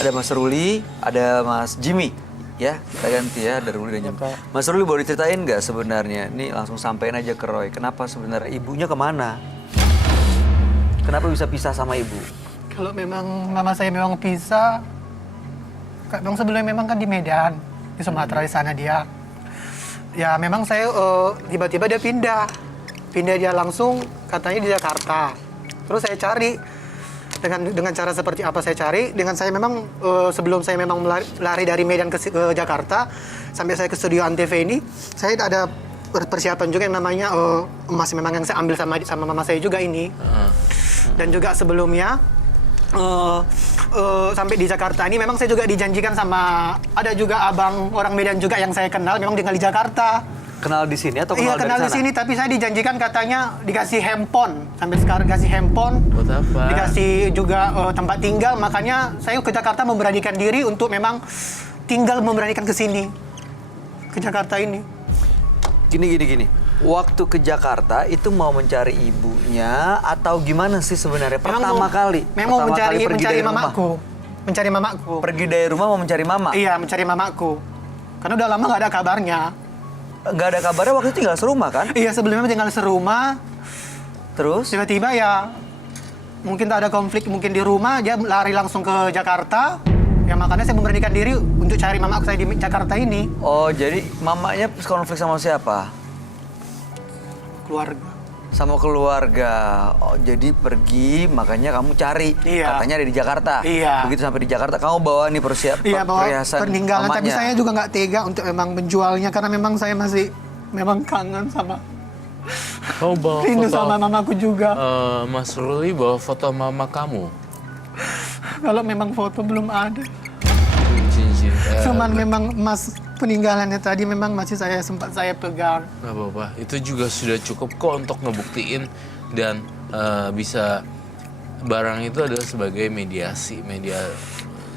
Ada Mas Ruli, ada Mas Jimmy. Ya, kita ganti ya, ada Ruli dan Jimmy. Mas Ruli boleh ceritain nggak sebenarnya? Ini langsung sampein aja ke Roy. Kenapa sebenarnya ibunya kemana? Kenapa bisa pisah sama ibu? Kalau memang mama saya memang pisah, memang sebelumnya memang kan di Medan, di Sumatera di sana dia. Ya memang saya tiba-tiba dia pindah dia langsung katanya di Jakarta. Terus saya cari dengan cara seperti apa saya cari, dengan saya memang sebelum saya memang lari dari Medan ke Jakarta sampai saya ke studio Antv ini, saya ada persiapan juga yang namanya emas memang yang saya ambil sama mama saya juga ini. Dan juga sebelumnya sampai di Jakarta ini memang saya juga dijanjikan sama ada juga abang orang Medan juga yang saya kenal memang tinggal di Jakarta. Kenal di sini atau Iya kenal kenal dari di sana? sini tapi saya dijanjikan katanya dikasih handphone sampai sekarang dikasih handphone. Buat apa? Dikasih juga tempat tinggal makanya saya ke Jakarta memberanikan diri untuk memang tinggal memberanikan ke sini ke Jakarta ini. Gini. Waktu ke Jakarta itu mau mencari ibunya atau gimana sih sebenarnya? Pertama kali. Memang Pertama kali pergi mencari dari rumah. mamaku. Mencari mamaku. Pergi dari rumah mau mencari mama? Iya, mencari mamaku. Karena udah lama nggak ada kabarnya. Nggak ada kabarnya waktu itu tinggal serumah kan? Iya, sebelumnya tinggal serumah. Terus? Tiba-tiba ya mungkin tak ada konflik mungkin di rumah, dia lari langsung ke Jakarta. Ya makanya saya memberanikan diri untuk cari mamaku saya di Jakarta ini. Oh, jadi mamanya konflik sama siapa? Keluarga. Sama keluarga. Oh, jadi pergi makanya kamu cari. Iya. Katanya ada di Jakarta. Iya. Begitu sampai di Jakarta kamu bawa nih Iya, bawa perhiasan peninggalan. Tapi mamanya. saya juga nggak tega untuk memang menjualnya karena memang saya masih memang kangen sama Kau bawa rindu foto sama mamaku juga. Mas Ruli bawa foto mama kamu. Kalau memang foto belum ada. Cincin. Cuman memang emas peninggalannya tadi memang masih sempat saya pegang. Gak apa-apa, itu juga sudah cukup kok untuk ngebuktiin dan bisa barang itu adalah sebagai media.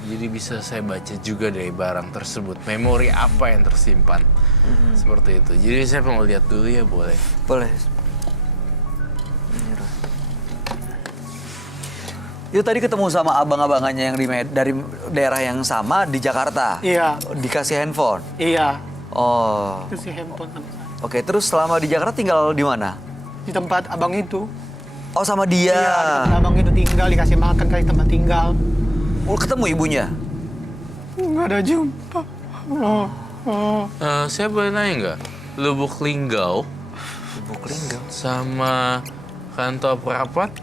Jadi bisa saya baca juga dari barang tersebut, memori apa yang tersimpan. Seperti itu. Jadi saya mau lihat dulu ya boleh? Boleh. Itu tadi ketemu sama abang-abangannya yang dari daerah yang sama di Jakarta. Iya. Dikasih handphone. Iya. Oh. Itu si handphone sama saya. Oke, terus selama di Jakarta tinggal di mana? Di tempat abang itu. Oh, sama dia. Iya, di tempat abang itu tinggal, dikasih makan kali tempat tinggal. Oh, ketemu ibunya? Nggak ada jumpa. Saya boleh nanya nggak? Lubuk Linggau sama kantor perapat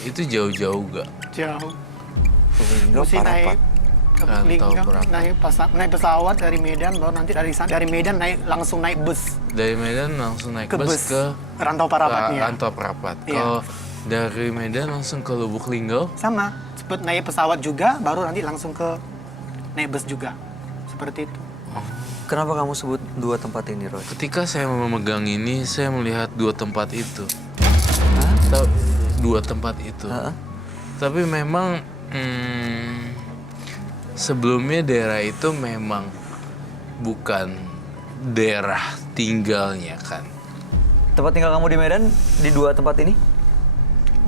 itu jauh-jauh nggak? Jauh. Linggau, Mesti naik ke Rantau Linggau, berapa? naik pesawat dari Medan, baru nanti dari Medan langsung naik bus Dari Medan langsung naik ke bus ke Rantau Parapatnya. Rantau Perapat. Iya. Kalau dari Medan langsung ke Lubuk Linggau, Sama, cepet naik pesawat juga, baru nanti langsung ke naik bus juga. Seperti itu. Kenapa kamu sebut dua tempat ini, Roy? ketika saya memegang ini, saya melihat dua tempat itu. Dua tempat itu. Tapi memang sebelumnya daerah itu memang bukan daerah tinggalnya kan? Tempat tinggal kamu di Medan di dua tempat ini?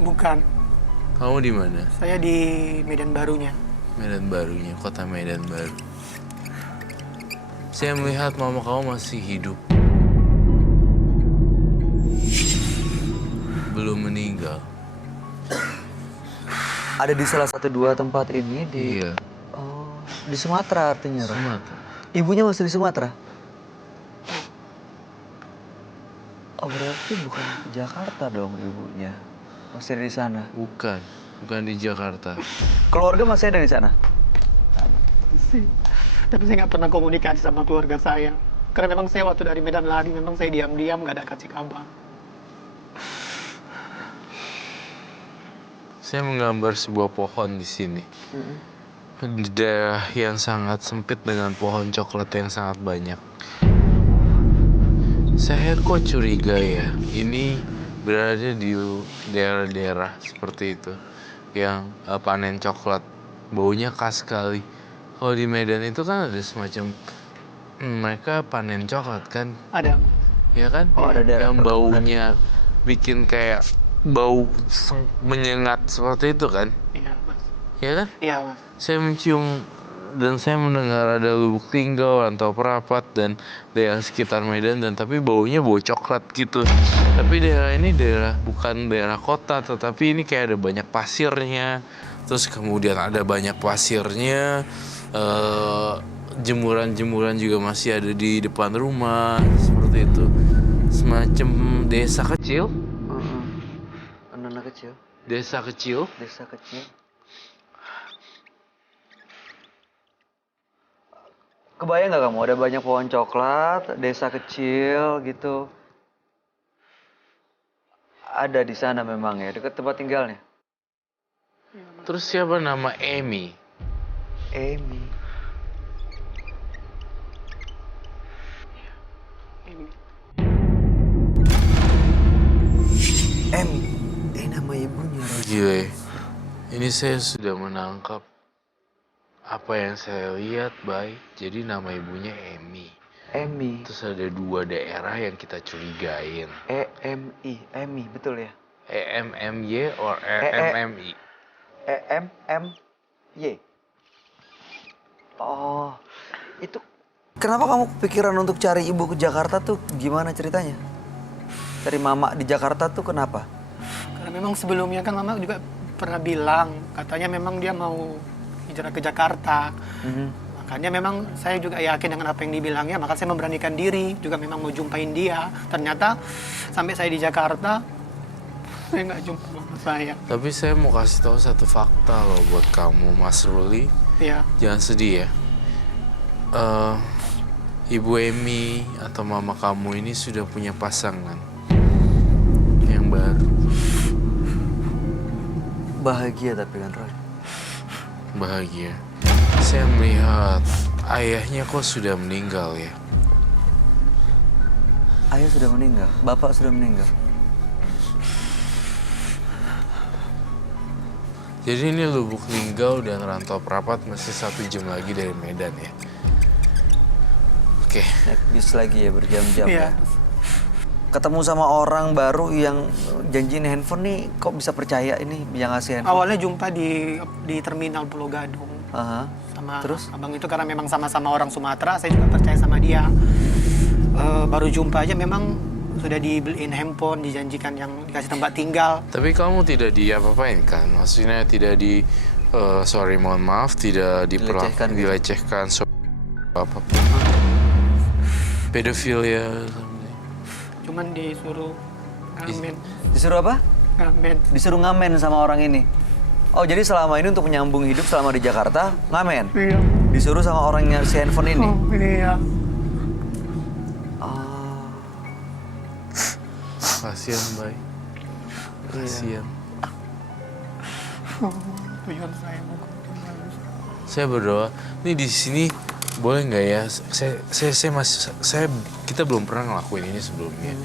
Bukan, Kamu di mana? saya di Medan Barunya. Medan Barunya, kota Medan Baru. Saya melihat mama kamu masih hidup. Belum meninggal. Ada di salah satu dua tempat ini di... Iya. Oh, di Sumatera artinya, Roy? Sumatera. Ibunya masih di Sumatera? Oh, berarti bukan Jakarta dong ibunya. Masih ada di sana. Bukan di Jakarta. Keluarga masih ada di sana? Tapi saya nggak pernah komunikasi sama keluarga saya. Karena memang saya waktu dari Medan lari, memang saya diam-diam, nggak ada kasih kabar. Saya menggambar sebuah pohon di sini. Di daerah yang sangat sempit dengan pohon coklat yang sangat banyak. Saya kok curiga ya, ini berada di daerah-daerah seperti itu. Yang panen coklat, baunya khas sekali. Kalau di Medan itu kan ada semacam, mereka panen coklat kan? Ada. Ya kan? Oh, ada daerah yang baunya bikin kayak bau menyengat seperti itu kan? Iya, Mas. Ya kan? Iya, Mas. Saya mencium dan saya mendengar ada Lubuk Linggau, Rantau Perapat dan daerah sekitar Medan, dan tapi baunya bau coklat gitu. Tapi daerah ini bukan daerah kota, tetapi ini kayak ada banyak pasirnya. Terus kemudian ada banyak pasirnya, jemuran-jemuran juga masih ada di depan rumah, seperti itu. Semacam desa kecil. Anak kecil. Desa kecil. Desa kecil. Kebayang nggak kamu ada banyak pohon coklat, desa kecil gitu? Ada di sana memang ya, dekat tempat tinggalnya. Terus siapa nama Emi? Emi. Emi. Nama ibunya. Gile, ini saya sudah menangkap apa yang saya lihat baik. Jadi nama ibunya Emi. Emi. Terus ada dua daerah yang kita curigain. E-M-I. Emi, betul ya? E-M-M-Y or E-M-M-I? E-M-M-Y. Oh, itu kenapa kamu kepikiran untuk cari ibu ke Jakarta tuh? Gimana ceritanya? Cari mama di Jakarta tuh kenapa? Karena memang sebelumnya kan mama juga pernah bilang, katanya memang dia mau hijrah ke Jakarta. Makanya memang saya juga yakin dengan apa yang dibilangnya, maka saya memberanikan diri, juga memang mau jumpain dia. Ternyata sampai saya di Jakarta, saya nggak jumpa mama saya. Tapi saya mau kasih tahu satu fakta loh buat kamu, Mas Ruli. Iya. Jangan sedih ya. Ibu Emi atau mama kamu ini sudah punya pasangan yang baru. Bahagia tapi kan, Roy? Bahagia. Saya melihat ayahnya kok sudah meninggal ya. Ayah sudah meninggal, bapak sudah meninggal. Jadi ini Lubuk Linggau dan Rantau Perapat masih 1 jam lagi dari Medan ya. Oke. Naik bis lagi ya berjam-jam Iya. ya. ketemu sama orang baru yang janjiin handphone nih, kok bisa percaya ini yang ngasih handphone? Awalnya jumpa di terminal Pulau Gadung. Aha. Sama Terus? abang itu karena memang sama-sama orang Sumatera, saya juga percaya sama dia. Baru jumpa aja memang sudah dibeliin handphone, dijanjikan yang dikasih tempat tinggal. Tapi kamu tidak diapa-apain kan? Maksudnya tidak sorry mohon maaf, tidak dilecehkan apapun. Pedofilia. Cuman disuruh ngamen. Disuruh apa? Ngamen. Disuruh ngamen sama orang ini. Oh, jadi selama ini untuk menyambung hidup selama di Jakarta, ngamen? Iya. Disuruh sama orang yang si handphone ini? Oh, iya. Kasian, Bay. Kasian. Tujuan saya bukan. Saya berdoa. Ini di sini boleh nggak ya? Kita belum pernah ngelakuin ini sebelumnya.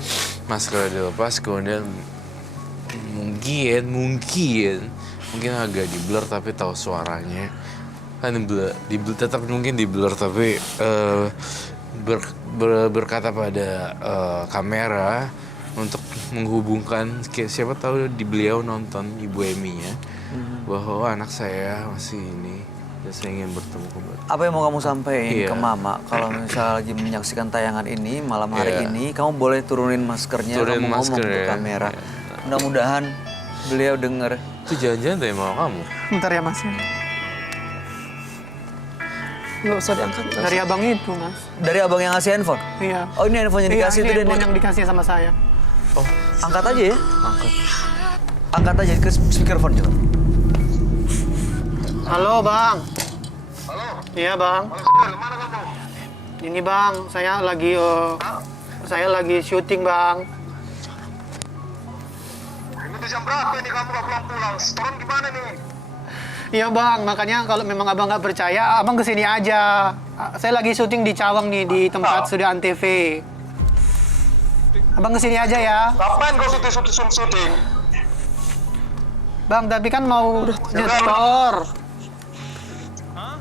Masker dilepas, kemudian mungkin agak di blur tapi tahu suaranya. Kan tetap mungkin di blur tapi berkata pada kamera untuk menghubungkan, siapa tahu di beliau nonton Ibu Emi-nya bahwa anak saya masih ini dan saya ingin bertemu kembali. Apa yang mau kamu sampaikan ke Mama kalau misalnya lagi menyaksikan tayangan ini malam hari ini, kamu boleh turunin maskernya, kamu ngomong ke kamera. Mudah-mudahan beliau dengar. Itu jangan-jangan dari mama kamu. Bentar ya Mas. Nggak usah diangkat. Dari abang itu Mas. Dari abang yang ngasih handphone? Iya. Oh, ini handphone yang dikasih itu handphone yang dikasih sama saya. Oh, angkat aja ya. Angkat. Angkat aja ke speakerphone coba. Halo Bang. Halo. Iya Bang. Mana kamu? Ini Bang, saya lagi syuting Bang. Ini tuh jam berapa nih kamu gak pulang-pulang? Setoran gimana nih? Iya Bang, makanya kalau memang Abang nggak percaya, Abang kesini aja. Saya lagi syuting di Cawang nih, di tempat studio Antv. Abang kesini aja ya. Ngapain kau syuting? Bang, tapi kan mau nyetor.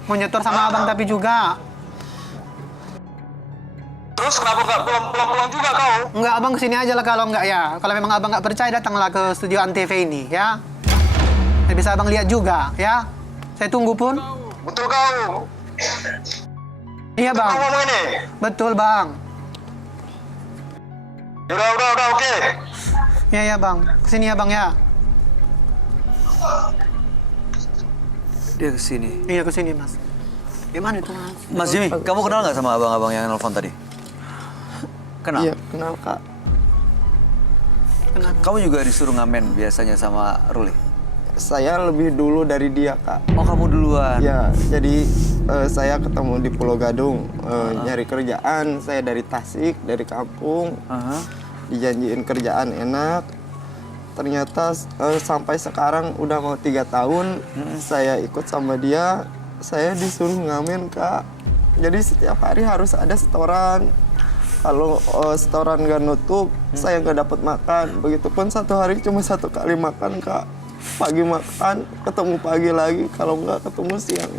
Mau nyetor sama Abang tapi juga. Terus kenapa gak pulang-pulang juga kau? Enggak, Abang kesini aja lah kalau enggak ya. Kalau memang Abang nggak percaya, datanglah ke studio Antv ini ya. Bisa Abang lihat juga ya. Saya tunggu pun. Betul kau? Iya Bang. Kau ngomong ini? Betul Bang. Udah, oke. Iya Bang. Kesini ya Bang ya. Dia kesini. Iya kesini Mas. Gimana itu Mas? Mas Jimmy, kamu kenal nggak sama abang-abang yang nelfon tadi? Kenal? Iya, kenal Kak. Kenapa? Kamu juga disuruh ngamen biasanya sama Ruli? Saya lebih dulu dari dia Kak. Oh, kamu duluan? Ya, jadi saya ketemu di Pulau Gadung, nyari kerjaan. Saya dari Tasik, dari kampung. Dijanjiin kerjaan enak. Ternyata sampai sekarang udah mau 3 tahun saya ikut sama dia. Saya disuruh ngamen Kak. Jadi setiap hari harus ada setoran. Kalau setoran nggak nutup, saya nggak dapat makan. Begitupun satu hari cuma 1 kali makan Kak. Pagi makan, ketemu pagi lagi. Kalau nggak ketemu siang.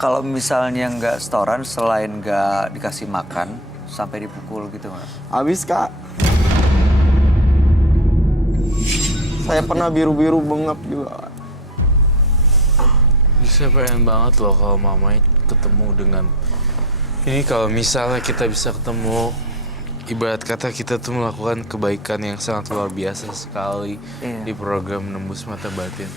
Kalau misalnya nggak setoran, selain nggak dikasih makan, sampai dipukul gitu nggak? Habis Kak. Saya pernah biru-biru bengap juga. Saya pengen banget loh kalau mamanya ketemu dengan ini. Kalau misalnya kita bisa ketemu, ibarat kata kita tuh melakukan kebaikan yang sangat luar biasa sekali di program Nembus Mata Batin.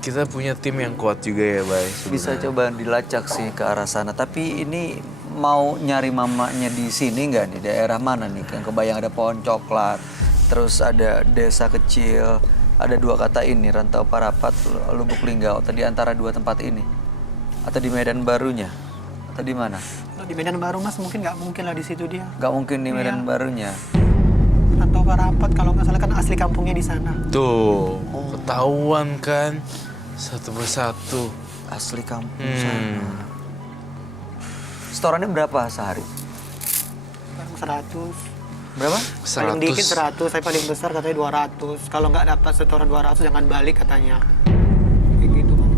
Kita punya tim yang kuat juga ya, Bay. Bisa coba dilacak sih ke arah sana. Tapi ini mau nyari mamanya di sini nggak nih? Daerah mana nih? Yang kebayang ada pohon coklat, terus ada desa kecil, ada 2 kata ini, Rantau Parapat, Lubuk Linggau, atau di antara 2 tempat ini? Atau di Medan Barunya? Atau di mana? Di Medan Baru Mas, mungkin nggak mungkin lah di situ dia. Nggak mungkin di Medan Barunya. Rantau Parapat kalau nggak salah kan asli kampungnya di sana. Tuh, ketahuan kan satu persatu. Asli kampung sana. Setorannya berapa sehari? 100. Berapa? Paling dikit 100, saya paling besar katanya 200. Kalau nggak dapat setoran 200 jangan balik katanya. Kayak gitu Bang.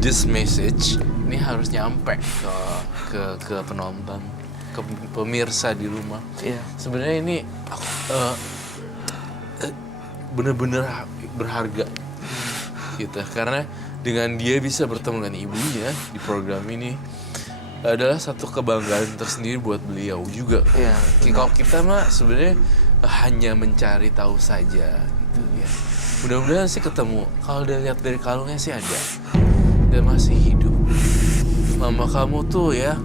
This message ini harus nyampe ke penonton, ke pemirsa di rumah. Iya. Sebenarnya ini bener-bener berharga gitu, karena dengan dia bisa bertemu dengan ibunya di program ini adalah satu kebanggaan tersendiri buat beliau juga. Iya. Kalau kita mah sebenarnya hanya mencari tahu saja gitu ya. Mudah-mudahan sih ketemu. Kalau udah lihat dari kalungnya sih ada dan masih hidup. Mama kamu tuh ya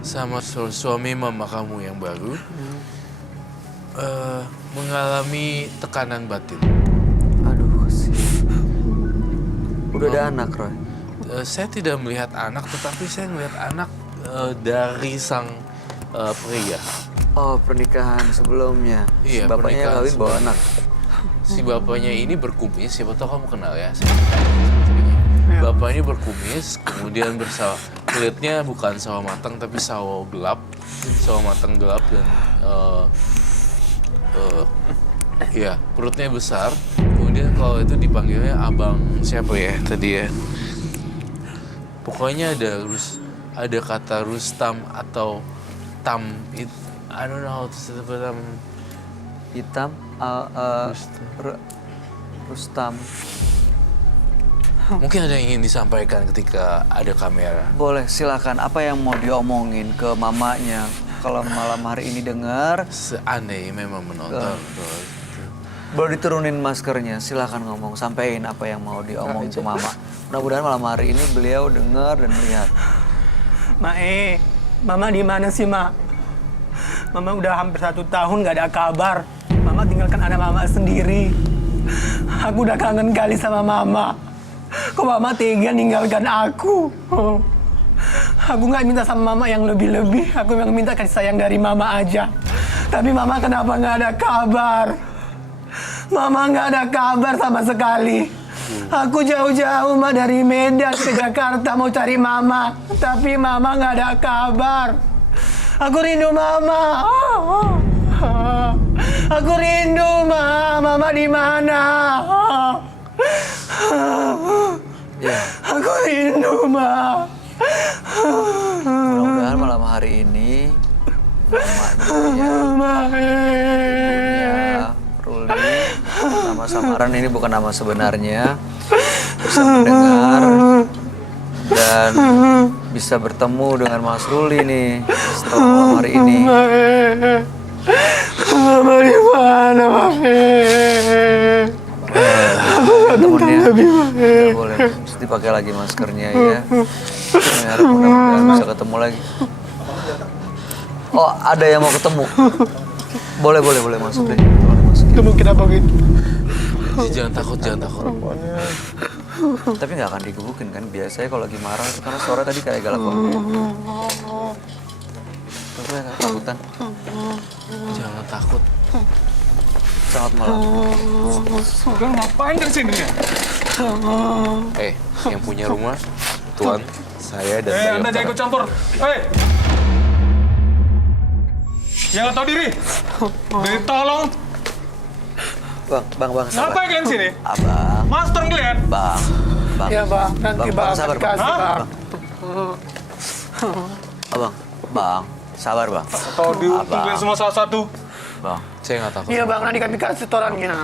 sama suami mama kamu yang baru mengalami tekanan batin. Aduh, kasihan. Udah ada anak, Roy? Saya tidak melihat anak, tetapi saya melihat anak dari sang pria. Oh, pernikahan sebelumnya. Iya, Bapaknya pernikahan kawin bawa sebelumnya. anak. Si bapaknya ini berkumis, siapa tahu kamu kenal ya. Saya ceritain ceritanya. Bapak ini berkumis, kemudian kulitnya bukan sawo matang tapi sawo gelap, sawo matang gelap dan ya perutnya besar. Kemudian kalau itu dipanggilnya abang siapa ya tadi ya? Pokoknya ada kata Rustam atau Tam. I don't know how to say it, but Hitam, Rustam. mungkin ada yang ingin disampaikan ketika ada kamera. Boleh, silakan. Apa yang mau diomongin ke mamanya? Kalau malam hari ini dengar, Seandainya memang menonton. boleh diturunin maskernya. Silakan ngomong, sampein apa yang mau diomongin ke mama. Mudah-mudahan malam hari ini beliau dengar dan melihat. Mae, Mama di mana sih, Ma? Mama udah hampir 1 tahun gak ada kabar. Mama tinggalkan anak Mama sendiri. Aku udah kangen kali sama Mama. Kok Mama tega ninggalkan aku? Aku gak minta sama Mama yang lebih-lebih. Aku yang minta kasih sayang dari Mama aja. Tapi Mama kenapa gak ada kabar? Mama gak ada kabar sama sekali. Aku jauh-jauh Ma dari Medan ke Jakarta mau cari Mama. Tapi Mama gak ada kabar. Aku rindu Mama. Aku rindu Mama di mana? Ya, Aku rindu Ma. mudah-mudahan malam hari ini mamanya, ibunya Ruli, nama samaran ini bukan nama sebenarnya, bisa mendengar dan bisa bertemu dengan Mas Ruli nih setelah malam hari ini. Mama di mana, Mama? Temennya boleh mesti dipakai lagi maskernya ya. Kami harap mudah-mudahan bisa ketemu lagi. Oh, ada yang mau ketemu? Boleh masuk deh. Ketemu kenapa gitu? Jangan takut. Tapi nggak akan digebukin kan? Biasanya kalau lagi marah itu karena suara tadi kayak galak banget. Tapi nggak takutan. Jangan takut. Selamat malam. Udah ngapain dari sini ya? Yang punya rumah, Tuan, saya dan beliau. Anda jangan ikut campur. Yang nggak tahu diri. Tolong. Bang, sabar. Ngapain kalian sini? Abang. Mas, turun kalian. Bang. Ya, Bang. Nanti Bang sabar, Bang. kasih, Bang. Bang, sabar, Bang. Tahu ditungguin semua satu-satu. Bang. Saya nggak takut. Iya, Bang. Nanti kami kasih setorannya.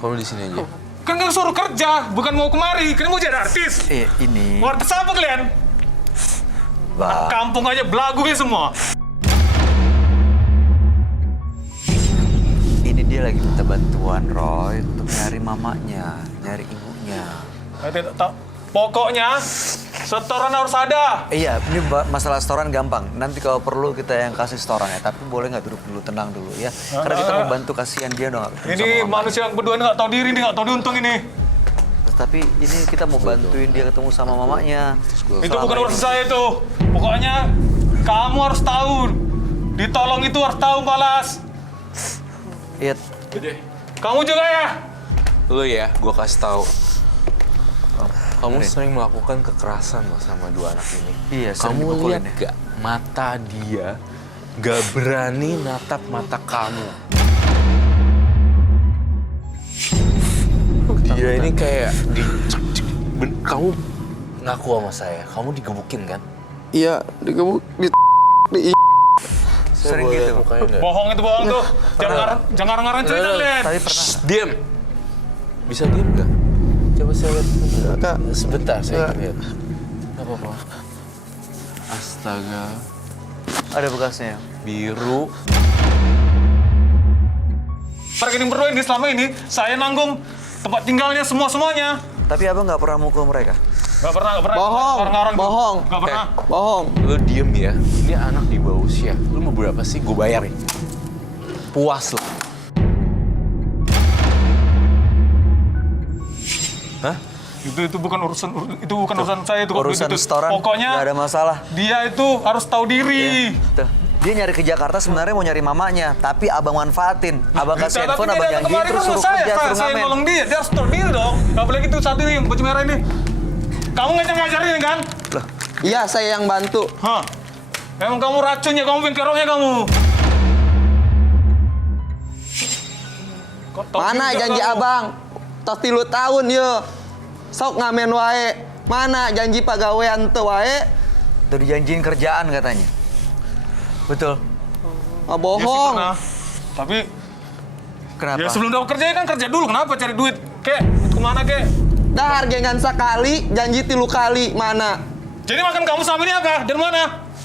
Kamu di sini aja. Kan kalian suruh kerja, bukan mau kemari. Kalian mau jadi artis. Ini. Mau artis apa kalian? Bang. Kampung aja belagu ya semua. Ini dia lagi minta bantuan, Roy, untuk nyari mamanya, nyari ibunya. Pokoknya setoran harus ada. Iya, ini masalah setoran gampang. Nanti kalau perlu kita yang kasih setoran ya. Tapi boleh nggak duduk dulu, tenang dulu ya. Karena kita mau bantu, kasihan dia dong. Ini manusia yang berdua nggak tahu diri, nggak tahu diuntung ini. Tapi ini kita mau bantuin dia ketemu sama mamanya. Itu bukan urusan saya itu. Pokoknya kamu harus tahu. Ditolong itu harus tahu balas. Iya. Kamu juga ya. Lu ya, gua kasih tahu. Kamu sering melakukan kekerasan loh sama 2 anak ini. Iya, sering kamu dipukulin lihat gak mata dia gak berani natap mata kamu. Dia ini kayak kamu ngaku sama saya, kamu digebukin kan? Iya, digebuk di Sering gitu. Bohong itu bohong tuh. Jangan ngarang cerita, Len. Tapi pernah. Diam. Bisa diam nggak? Coba saya lihat. Kak. Sebentar saya Nggak. lihat. Nggak apa-apa. Astaga. Ada bekasnya. Biru. Rekening berdua ini selama ini saya nanggung tempat tinggalnya semuanya. Tapi abang nggak pernah mukul mereka? Nggak pernah. Bohong, Ngarang-ngarang tuh. bohong. Nggak pernah. bohong. Lu diem ya. Ini anak di bawah usia. Lu mau berapa sih? Gue bayar ya. Puas lu. Hah? Itu bukan urusan saya itu. Urusan itu. setoran Pokoknya nggak ada masalah. dia itu harus tahu diri. Tuh. Dia nyari ke Jakarta sebenarnya mau nyari mamanya, tapi abang manfaatin. Abang kasih handphone, abang janjiin terus suruh kerja, suruh saya ngamen. nolong dia harus tahu diri dong. Gak boleh gitu satu yang baju merah ini. Kamu ngajarin kan? Loh, Iya, saya yang bantu. Hah? Memang kamu racunnya, kamu bengkeroknya kamu. Mana janji abang? Tos 3 tahun ye. Sok ngamen wae. Mana janji pagawean teu wae? udah dijanjiin kerjaan katanya. Betul. Oh, bohong. Ya, tapi Kenapa? ya sebelum dapat kerja kan kerja dulu. Kenapa cari duit? Kek, kemana kek? Dah hargengan sekali, janji 3 kali. Mana? Jadi makan kamu sama ini apa? Dan mana?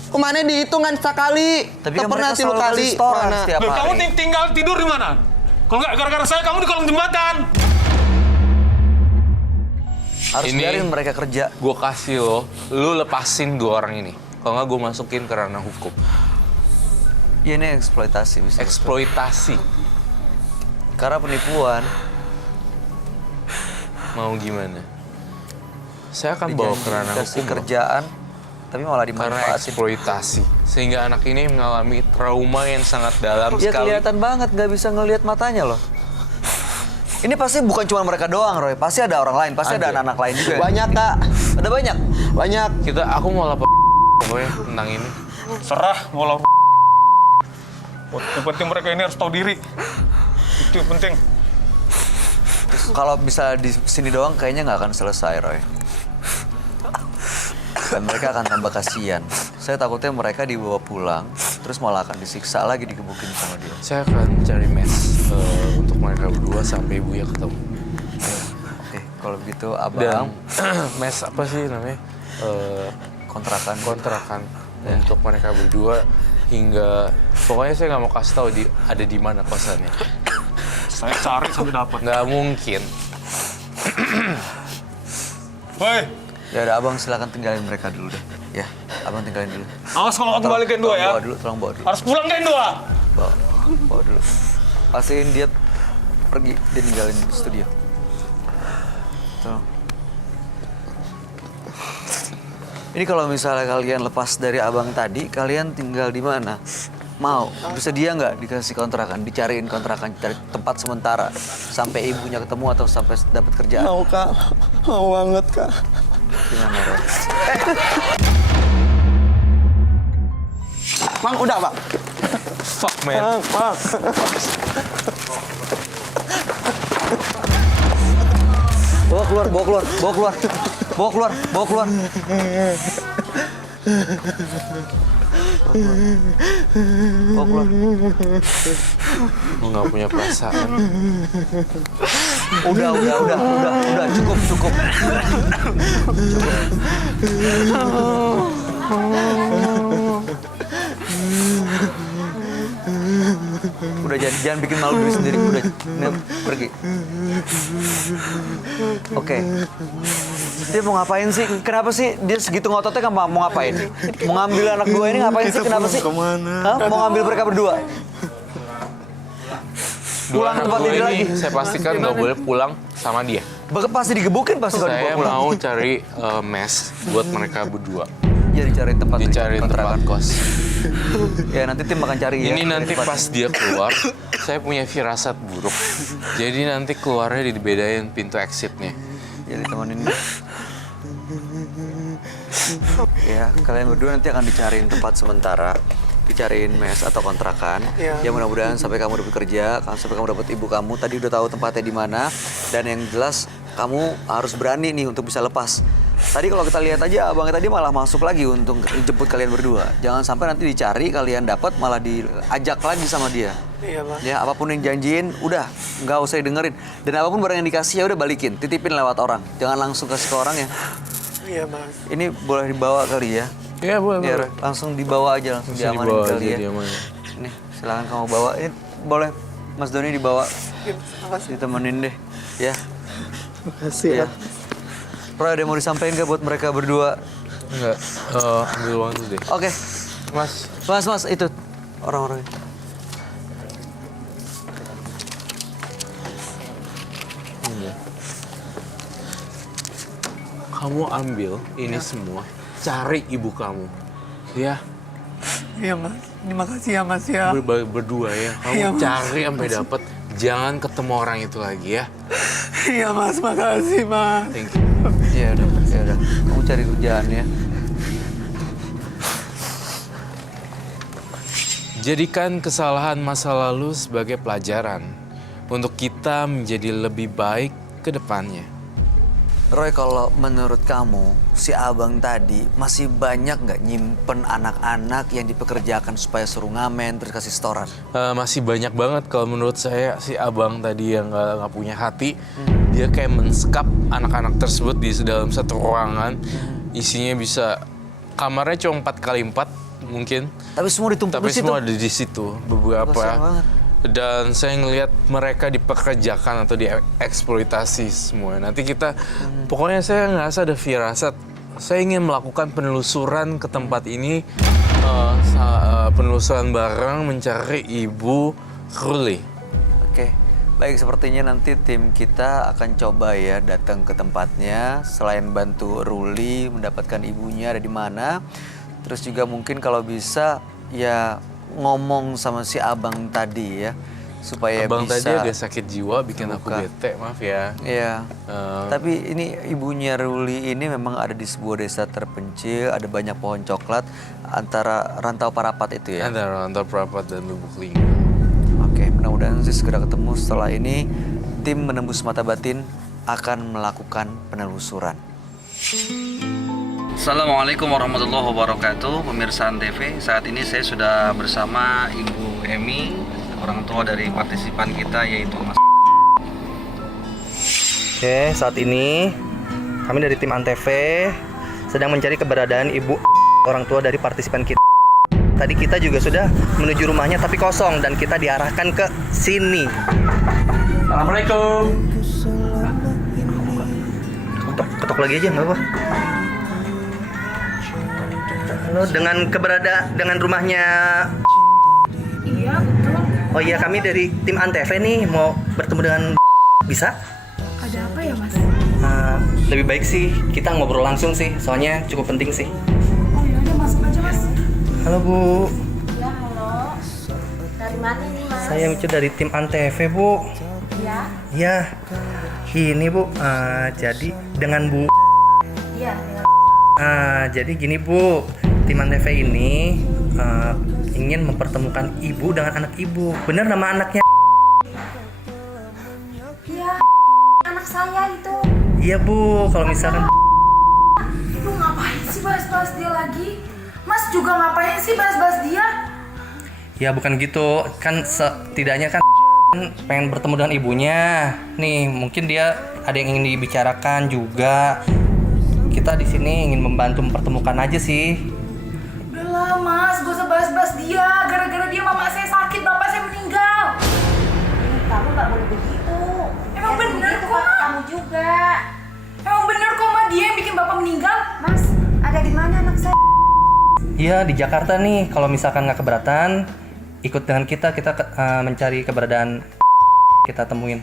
Kemana dihitungan sekali? Tapi Teu kan pernah mereka 3 selalu kali. kasih setoran Mana? setiap Loh, kamu hari. tinggal tidur di mana? Kalau nggak gara-gara saya, kamu di kolong jembatan. Harus Ini- biarin mereka kerja. Gue kasih lo, lu lepasin 2 orang ini. Kalau nggak gue masukin ke ranah hukum. Ya ini eksploitasi bisa. Eksploitasi. Karena penipuan. Mau gimana? Saya akan bawa ke ranah Kasih hukum. loh. kerjaan, tapi malah Karena dimanfaatin. eksploitasi. Sehingga anak ini mengalami trauma yang sangat dalam Ya sekali. kelihatan banget, nggak bisa ngelihat matanya loh. Ini pasti bukan cuma mereka doang, Roy. Pasti ada orang lain, pasti ada Ada. anak-anak lain juga. Banyak, Kak. Ada banyak. Banyak. Aku mau lapor pokoknya tentang ini. Serah, walau yang penting mereka ini harus tahu diri. Itu yang penting. Kalau bisa di sini doang, kayaknya nggak akan selesai, Roy. Dan mereka akan tambah kasihan. Saya takutnya mereka dibawa pulang, terus malah akan disiksa lagi, digebukin sama dia. Saya akan cari mes untuk mereka berdua sampai ibunya ketemu. Oke, kalau begitu Dan abang mes apa sih namanya? kontrakan. Kontrakan untuk mereka berdua hingga pokoknya saya nggak mau kasih tahu ada di mana kosannya. Saya cari sampai dapat. Nggak mungkin. Woi, Ya udah, abang silakan tinggalin mereka dulu deh. Ya, abang tinggalin dulu. awas kalau aku balikin dua ya. Bawa dulu, tolong bawa dulu. Harus pulang kan dua. Bawa dulu. Pastiin dia pergi, dia ninggalin studio. Tolong. Ini kalau misalnya kalian lepas dari abang tadi, kalian tinggal di mana? Mau? Bisa dia nggak dikasih kontrakan, dicariin kontrakan, cari tempat sementara sampai ibunya ketemu atau sampai dapat kerjaan? Mau, Kak. Mau banget, Kak. Gimana, Roy? Bang, udah, Bang. Fuck man. Bang. Bawa keluar, bawa keluar, bawa keluar, bawa keluar, bawa keluar. Bawa keluar. Lu nggak punya perasaan. Udah, cukup, cukup. Udah jangan bikin malu diri sendiri, udah nih, pergi. Oke. Dia mau ngapain sih? Kenapa sih dia segitu ngototnya mau ngapain? Mau ngambil anak dua ini ngapain sih? Kenapa sih? Hah? Mau ngambil mereka berdua? Dua Pulang anak tempat gue ini ini lagi. saya pastikan nggak boleh pulang sama dia. Bahkan pasti digebukin pasti kalau Saya dibawa pulang. mau cari mes buat mereka berdua. Ya dicariin tempat Dicariin tempat kos. Ya nanti tim akan cari ya. Ini nanti tempat. pas dia keluar, saya punya firasat buruk. Jadi nanti keluarnya dibedain pintu exitnya. Ya ditemenin. Ya kalian berdua nanti akan dicariin tempat sementara, dicariin mes atau kontrakan. Iya. Ya mudah-mudahan sampai kamu dapat kerja, sampai kamu dapat ibu kamu. Tadi udah tahu tempatnya di mana. Dan yang jelas kamu harus berani nih untuk bisa lepas. Tadi kalau kita lihat aja abangnya tadi malah masuk lagi untuk jemput kalian berdua. Jangan sampai nanti dicari kalian dapat malah diajak lagi sama dia. Iya, Mas. Ya apapun yang janjiin udah nggak usah didengerin. Dan apapun barang yang dikasih ya udah balikin, titipin lewat orang. Jangan langsung kasih ke orang ya. Iya, Mas. Ini boleh dibawa kali ya? Iya, boleh. Ya, langsung dibawa aja, langsung diamanin dibawa kali aja, ya. diamanin. Nih, silakan kamu bawa. Ini boleh Mas Doni dibawa. Iya, makasih. Ditemenin deh, ya. Makasih ya. Roy, ada yang mau disampaikan nggak buat mereka berdua? Enggak, ambil uang dulu deh. Oke. Mas, Mas, itu orang-orangnya. kamu ambil ini semua, cari ibu kamu. Ya, Iya, Mas. Terima kasih ya, Mas ya. berdua ya. Kamu Iya, Mas. cari sampai dapat. Jangan ketemu orang itu lagi ya. Iya, Mas. Makasih, Mas. Thank you. Ya udah. Kamu cari kerjaan ya. Jadikan kesalahan masa lalu sebagai pelajaran untuk kita menjadi lebih baik ke depannya. Roy, kalau menurut kamu, si abang tadi masih banyak nggak nyimpen anak-anak yang dipekerjakan supaya suruh ngamen terus kasih setoran? Masih banyak banget kalau menurut saya si abang tadi yang nggak punya hati. Dia kayak mensekap anak-anak tersebut di dalam satu ruangan. Isinya bisa, kamarnya cuma 4x4 mungkin. Tapi semua ditumpuk Tapi di situ. semua ada di situ beberapa. Kasian banget. Dan saya ngelihat mereka dipekerjakan atau dieksploitasi semua. Nanti kita, pokoknya saya ngerasa ada firasat. Saya ingin melakukan penelusuran ke tempat ini, penelusuran bareng mencari Ibu Ruli. Oke, baik, sepertinya nanti tim kita akan coba ya datang ke tempatnya. Selain bantu Ruli mendapatkan ibunya ada di mana, terus juga mungkin kalau bisa ya ngomong sama si abang tadi ya, supaya Abang bisa. tadi agak sakit jiwa, bikin aku Luka. bete, maaf ya. Iya. Tapi ini ibunya Ruli ini memang ada di sebuah desa terpencil, ada banyak pohon coklat antara Rantau Parapat itu ya. Antara Rantau Parapat dan Lubuk Linggau. Oke, mudah-mudahan sih segera ketemu. Setelah ini tim Menembus Mata Batin akan melakukan penelusuran. Assalamualaikum warahmatullahi wabarakatuh, pemirsa Antv. Saat ini saya sudah bersama Ibu Emi, orang tua dari partisipan kita yaitu Mas. Oke, saat ini kami dari tim Antv sedang mencari keberadaan ibu orang tua dari partisipan kita. Tadi kita juga sudah menuju rumahnya tapi kosong dan kita diarahkan ke sini. Assalamualaikum. Ketok lagi aja, nggak apa. Halo, dengan rumahnya. Iya, betul. Oh iya, kami dari tim Antv nih mau bertemu dengan bisa? Ada apa ya, Mas? Lebih baik sih kita ngobrol langsung sih, soalnya cukup penting sih. Oh iya, udah masuk aja, Mas. Halo Bu, Ya, halo. Dari mana nih, Mas? saya Micu dari tim Antv Bu. Ya. Ya, ini Bu, jadi dengan Bu. Iya, Jadi gini Bu, tim Antv ini ingin mempertemukan ibu dengan anak ibu. Bener nama anaknya? Iya, anak saya itu. Iya Bu, kalau misalkan Ibu ngapain sih bahas-bahas dia lagi? Mas juga ngapain sih bahas-bahas dia? ya bukan gitu, kan setidaknya kan pengen bertemu dengan ibunya. Nih, mungkin dia ada yang ingin dibicarakan juga. Kita di sini ingin membantu mempertemukan aja sih. Udahlah, Mas, gak usah bahas-bahas dia. Gara-gara dia mama saya sakit, bapak saya meninggal. Kamu gak boleh begitu. Emang bener kok, kamu juga. Emang bener kok, Ma, dia yang bikin bapak meninggal. Mas, ada di mana anak saya? Iya, di Jakarta nih. Kalau misalkan nggak keberatan, ikut dengan kita mencari keberadaan kita temuin.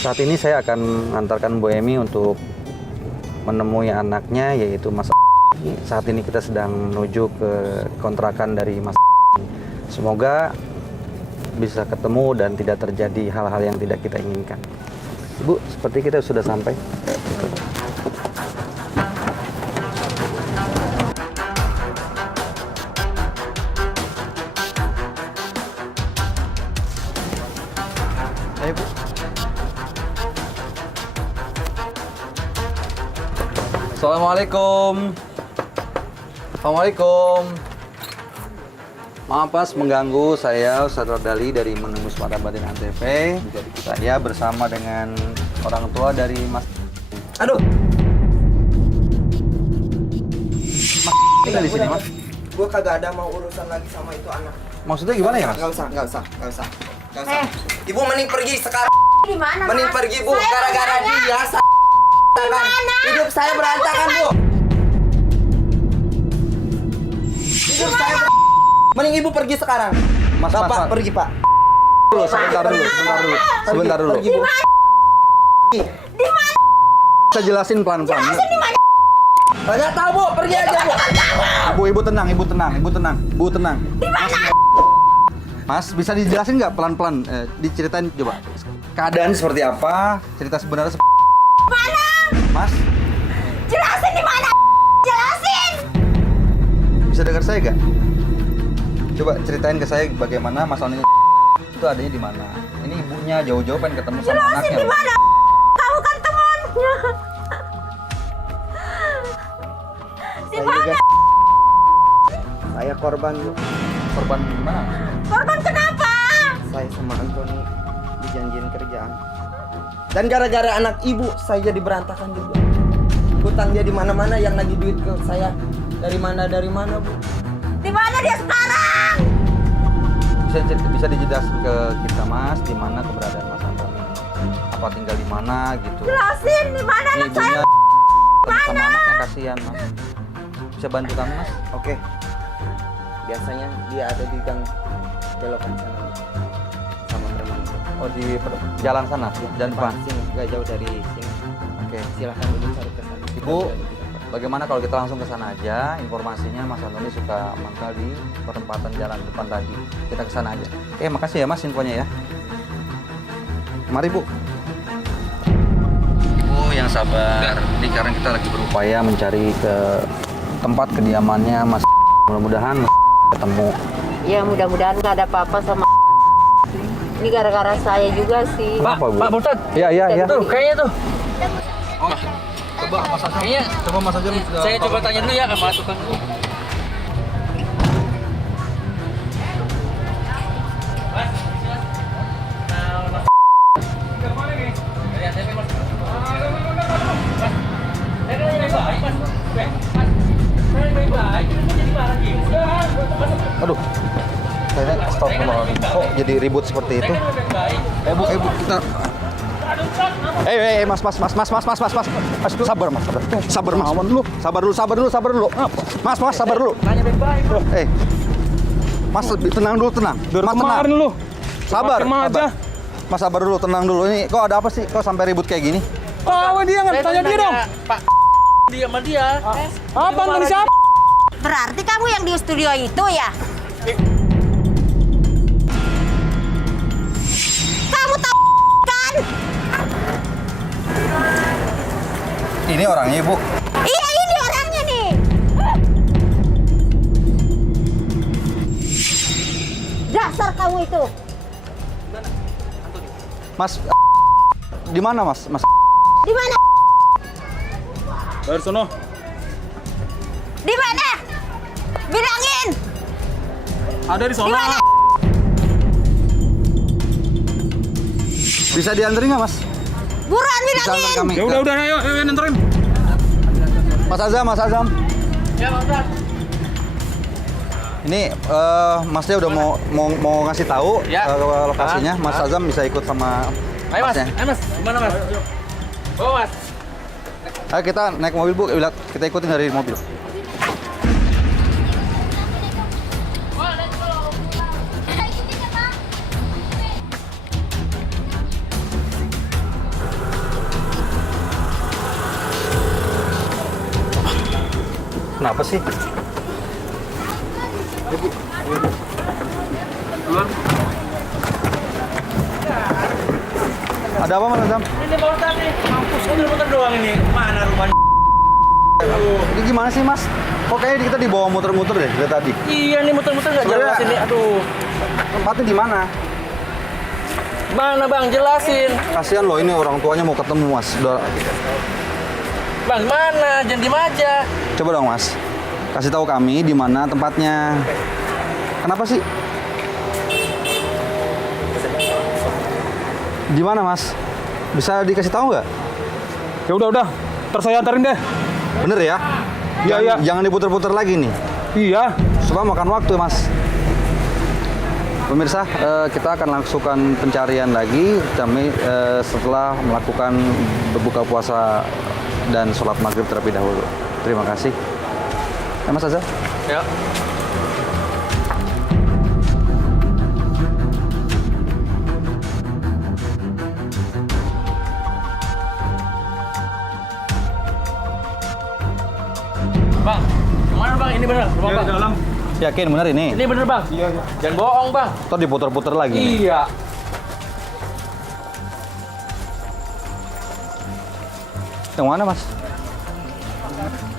Saat ini saya akan mengantarkan Bu Emi untuk menemui anaknya yaitu Mas. Saat ini kita sedang menuju ke kontrakan dari Mas. Semoga bisa ketemu dan tidak terjadi hal-hal yang tidak kita inginkan. Ibu, seperti kita sudah sampai. Ayo Bu. Assalamualaikum. Assalamualaikum. Maaf Mas mengganggu, saya Ustadz Rodali dari Menembus Mata Batin Antv. Saya bersama dengan orang tua dari Mas. Aduh. Mas tinggal di sini Mas. Gue kagak ada mau urusan lagi sama itu anak. Maksudnya gimana ya Mas? Nggak usah. Ibu mending pergi sekarang. Di mana, Mending Mas? pergi Bu, Saya gara-gara mau nanya. dia. Gimana? Hidup saya berantakan Bu. Hidup saya Mending ibu pergi sekarang. Mas, Bapak Mas. pergi Pak. Sebentar dulu. Pergi Bu. Di mana? Saya jelasin pelan-pelan. Jelasin di mana? Nggak tahu Bu, pergi aja Bu. Ibu tenang. Di mana? Mas, bisa dijelasin nggak pelan-pelan? Diceritain coba. Keadaan seperti apa? Cerita sebenarnya Mana? Mas, Jelasin di mana? Jelasin. bisa dengar saya nggak? Coba ceritain ke saya bagaimana masalah ini itu adanya di mana? Ini ibunya jauh-jauh pengen ketemu sama Jelasin anaknya. di mana? Kamu kan temannya. Di mana? Saya korban Bu. Korban gimana? Korban kenapa? Saya sama Antoni dijanjiin kerjaan. Dan gara-gara anak ibu saya jadi berantakan juga. Hutang dia di mana-mana, yang lagi duit ke saya dari mana Bu. Di mana dia sekarang? Bisa dijelasin ke kita Mas, di mana keberadaan Mas Antoni? Apa tinggal di mana gitu? Jelasin di mana Ini anak saya? ibunya sama anaknya kasihan Mas. Bisa bantu kami Mas? Oke. Biasanya dia ada di gang belokan sana Bu. Sama preman itu. Oh di jalan sana, jalan depan. Sini, nggak jauh dari sini. Oke. Silahkan ibu cari ke sana. Ibu, bagaimana kalau kita langsung ke sana aja? Informasinya Mas Antoni suka mangkal di perempatan jalan depan tadi. Kita ke sana aja. Oke, makasih ya Mas infonya ya. Mari Bu. Ibu yang sabar. Ini karena kita lagi berupaya mencari ke tempat kediamannya Mas. Mudah-mudahan Mas ketemu. Ya mudah-mudahan nggak ada apa-apa sama ini gara-gara saya juga sih. Pak Bustad. Iya. Tuh, kayaknya tuh. Coba Mas Azam. Coba Mas Azam. Saya coba tanya dulu ya ke masukan dulu. Aduh. Kayaknya stop dulu. Kok jadi ribut seperti itu? Bu, kita Mas, sabar Mas. Sabar Mas. Sabar dulu. Mas, sabar dulu. Tanya baik-baik. Mas, tenang dulu. Mas, tenang. lu. Sabar. aja. Mas, sabar dulu, tenang dulu. Ini kok ada apa sih? Kok sampai ribut kayak gini? Tahu dia nggak tanya dia dong. Pak, dia sama dia. Apa dari siapa? Berarti kamu yang di studio itu ya? Kamu tahu kan? Ini orangnya, Ibu. Iya, ini orangnya nih. Dasar kamu itu. Mas, di mana Mas? Di mana? Dari sono. Di mana? Bilangin. Ada di sono. Di mana? Bisa dianterin nggak Mas? Buruan Bisa antar bilangin. kami. Ya udah ayo nenterin. Mas Azam. Ya, Pak. Ini Masnya udah mau ngasih tahu Ya. lokasinya. Mas Azam bisa ikut sama Ayo Mas, Masnya. Mas, gimana Mas? Oh Mas. Ayo kita naik mobil Bu, kita ikutin dari mobil. Kenapa sih? Ada apa Mas Azam? Ini Pak Ustadz nih, mampus muter-muter doang ini. Mana rumahnya? Ini gimana sih Mas? Kok kayaknya kita dibawa muter-muter deh dari tadi? Iya nih muter-muter nggak Sebenarnya- jelas ini. Aduh. Tempatnya di mana? Mana Bang, jelasin. Kasihan loh ini orang tuanya mau ketemu Mas. Udah Bang, mana? Jangan diem aja. Coba dong Mas, kasih tahu kami di mana tempatnya. Kenapa sih? Di mana Mas? Bisa dikasih tahu nggak? Ya udah, ntar saya antarin deh. Bener ya? Iya, iya. Jangan diputer-puter lagi nih. Iya. Supaya makan waktu Mas. Pemirsa, kita akan langsungkan pencarian lagi setelah melakukan berbuka puasa dan sholat maghrib terlebih dahulu. Terima kasih. Ya Mas Azhar? Ya. Bang, kemana bang? Ini bener rumah bang? Dalam. Yakin bener ini? Ini bener bang? Iya. Jangan bohong bang. Ntar diputer-puter lagi. Iya. Yang mana Mas?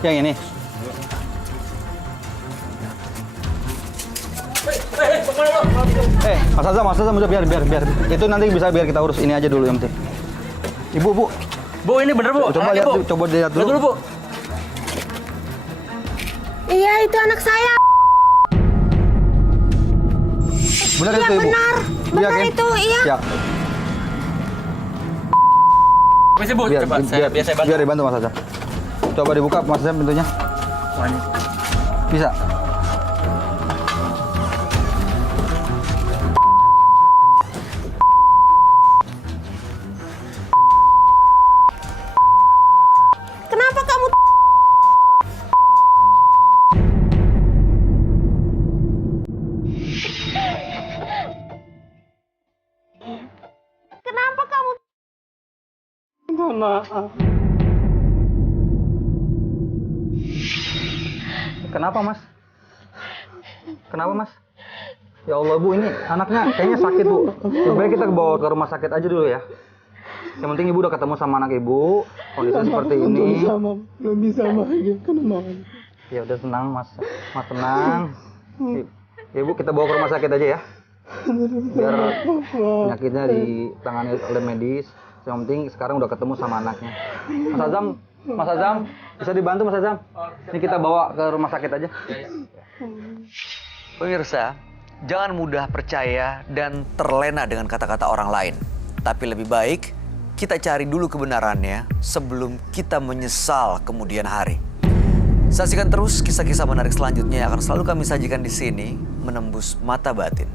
Yang ini? Mas Azam udah biar. Itu nanti bisa biar kita urus. Ini aja dulu yang penting. Ibu, Bu. Bu, ini bener Bu. Coba lihat, coba dilihat dulu. Lihat dulu Bu. Iya, itu anak saya. Benar Iya, itu Ibu? benar. Benar kan? itu, iya. Ya. Bisa Bu, coba saya bantu. Biar dibantu Mas Azam. Coba dibuka Mas Azam pintunya. Bisa. Kenapa kamu Kenapa kamu Minta maaf. Kenapa Mas? Kenapa Mas? Ya Allah Bu, ini anaknya kayaknya sakit Bu. Lebih baik kita bawa ke rumah sakit aja dulu ya. Yang penting Ibu udah ketemu sama anak Ibu, kondisi seperti ini. Belum bisa lagi, kenapa? Ya udah tenang Mas, Mas tenang. Ya Ibu kita bawa ke rumah sakit aja ya. Biar penyakitnya ditangani oleh medis. Yang penting sekarang udah ketemu sama anaknya. Mas Azam, bisa dibantu Mas Azam? Ini kita bawa ke rumah sakit aja. Pemirsa, jangan mudah percaya dan terlena dengan kata-kata orang lain. Tapi lebih baik kita cari dulu kebenarannya sebelum kita menyesal kemudian hari. Saksikan terus kisah-kisah menarik selanjutnya yang akan selalu kami sajikan di sini, Menembus Mata Batin.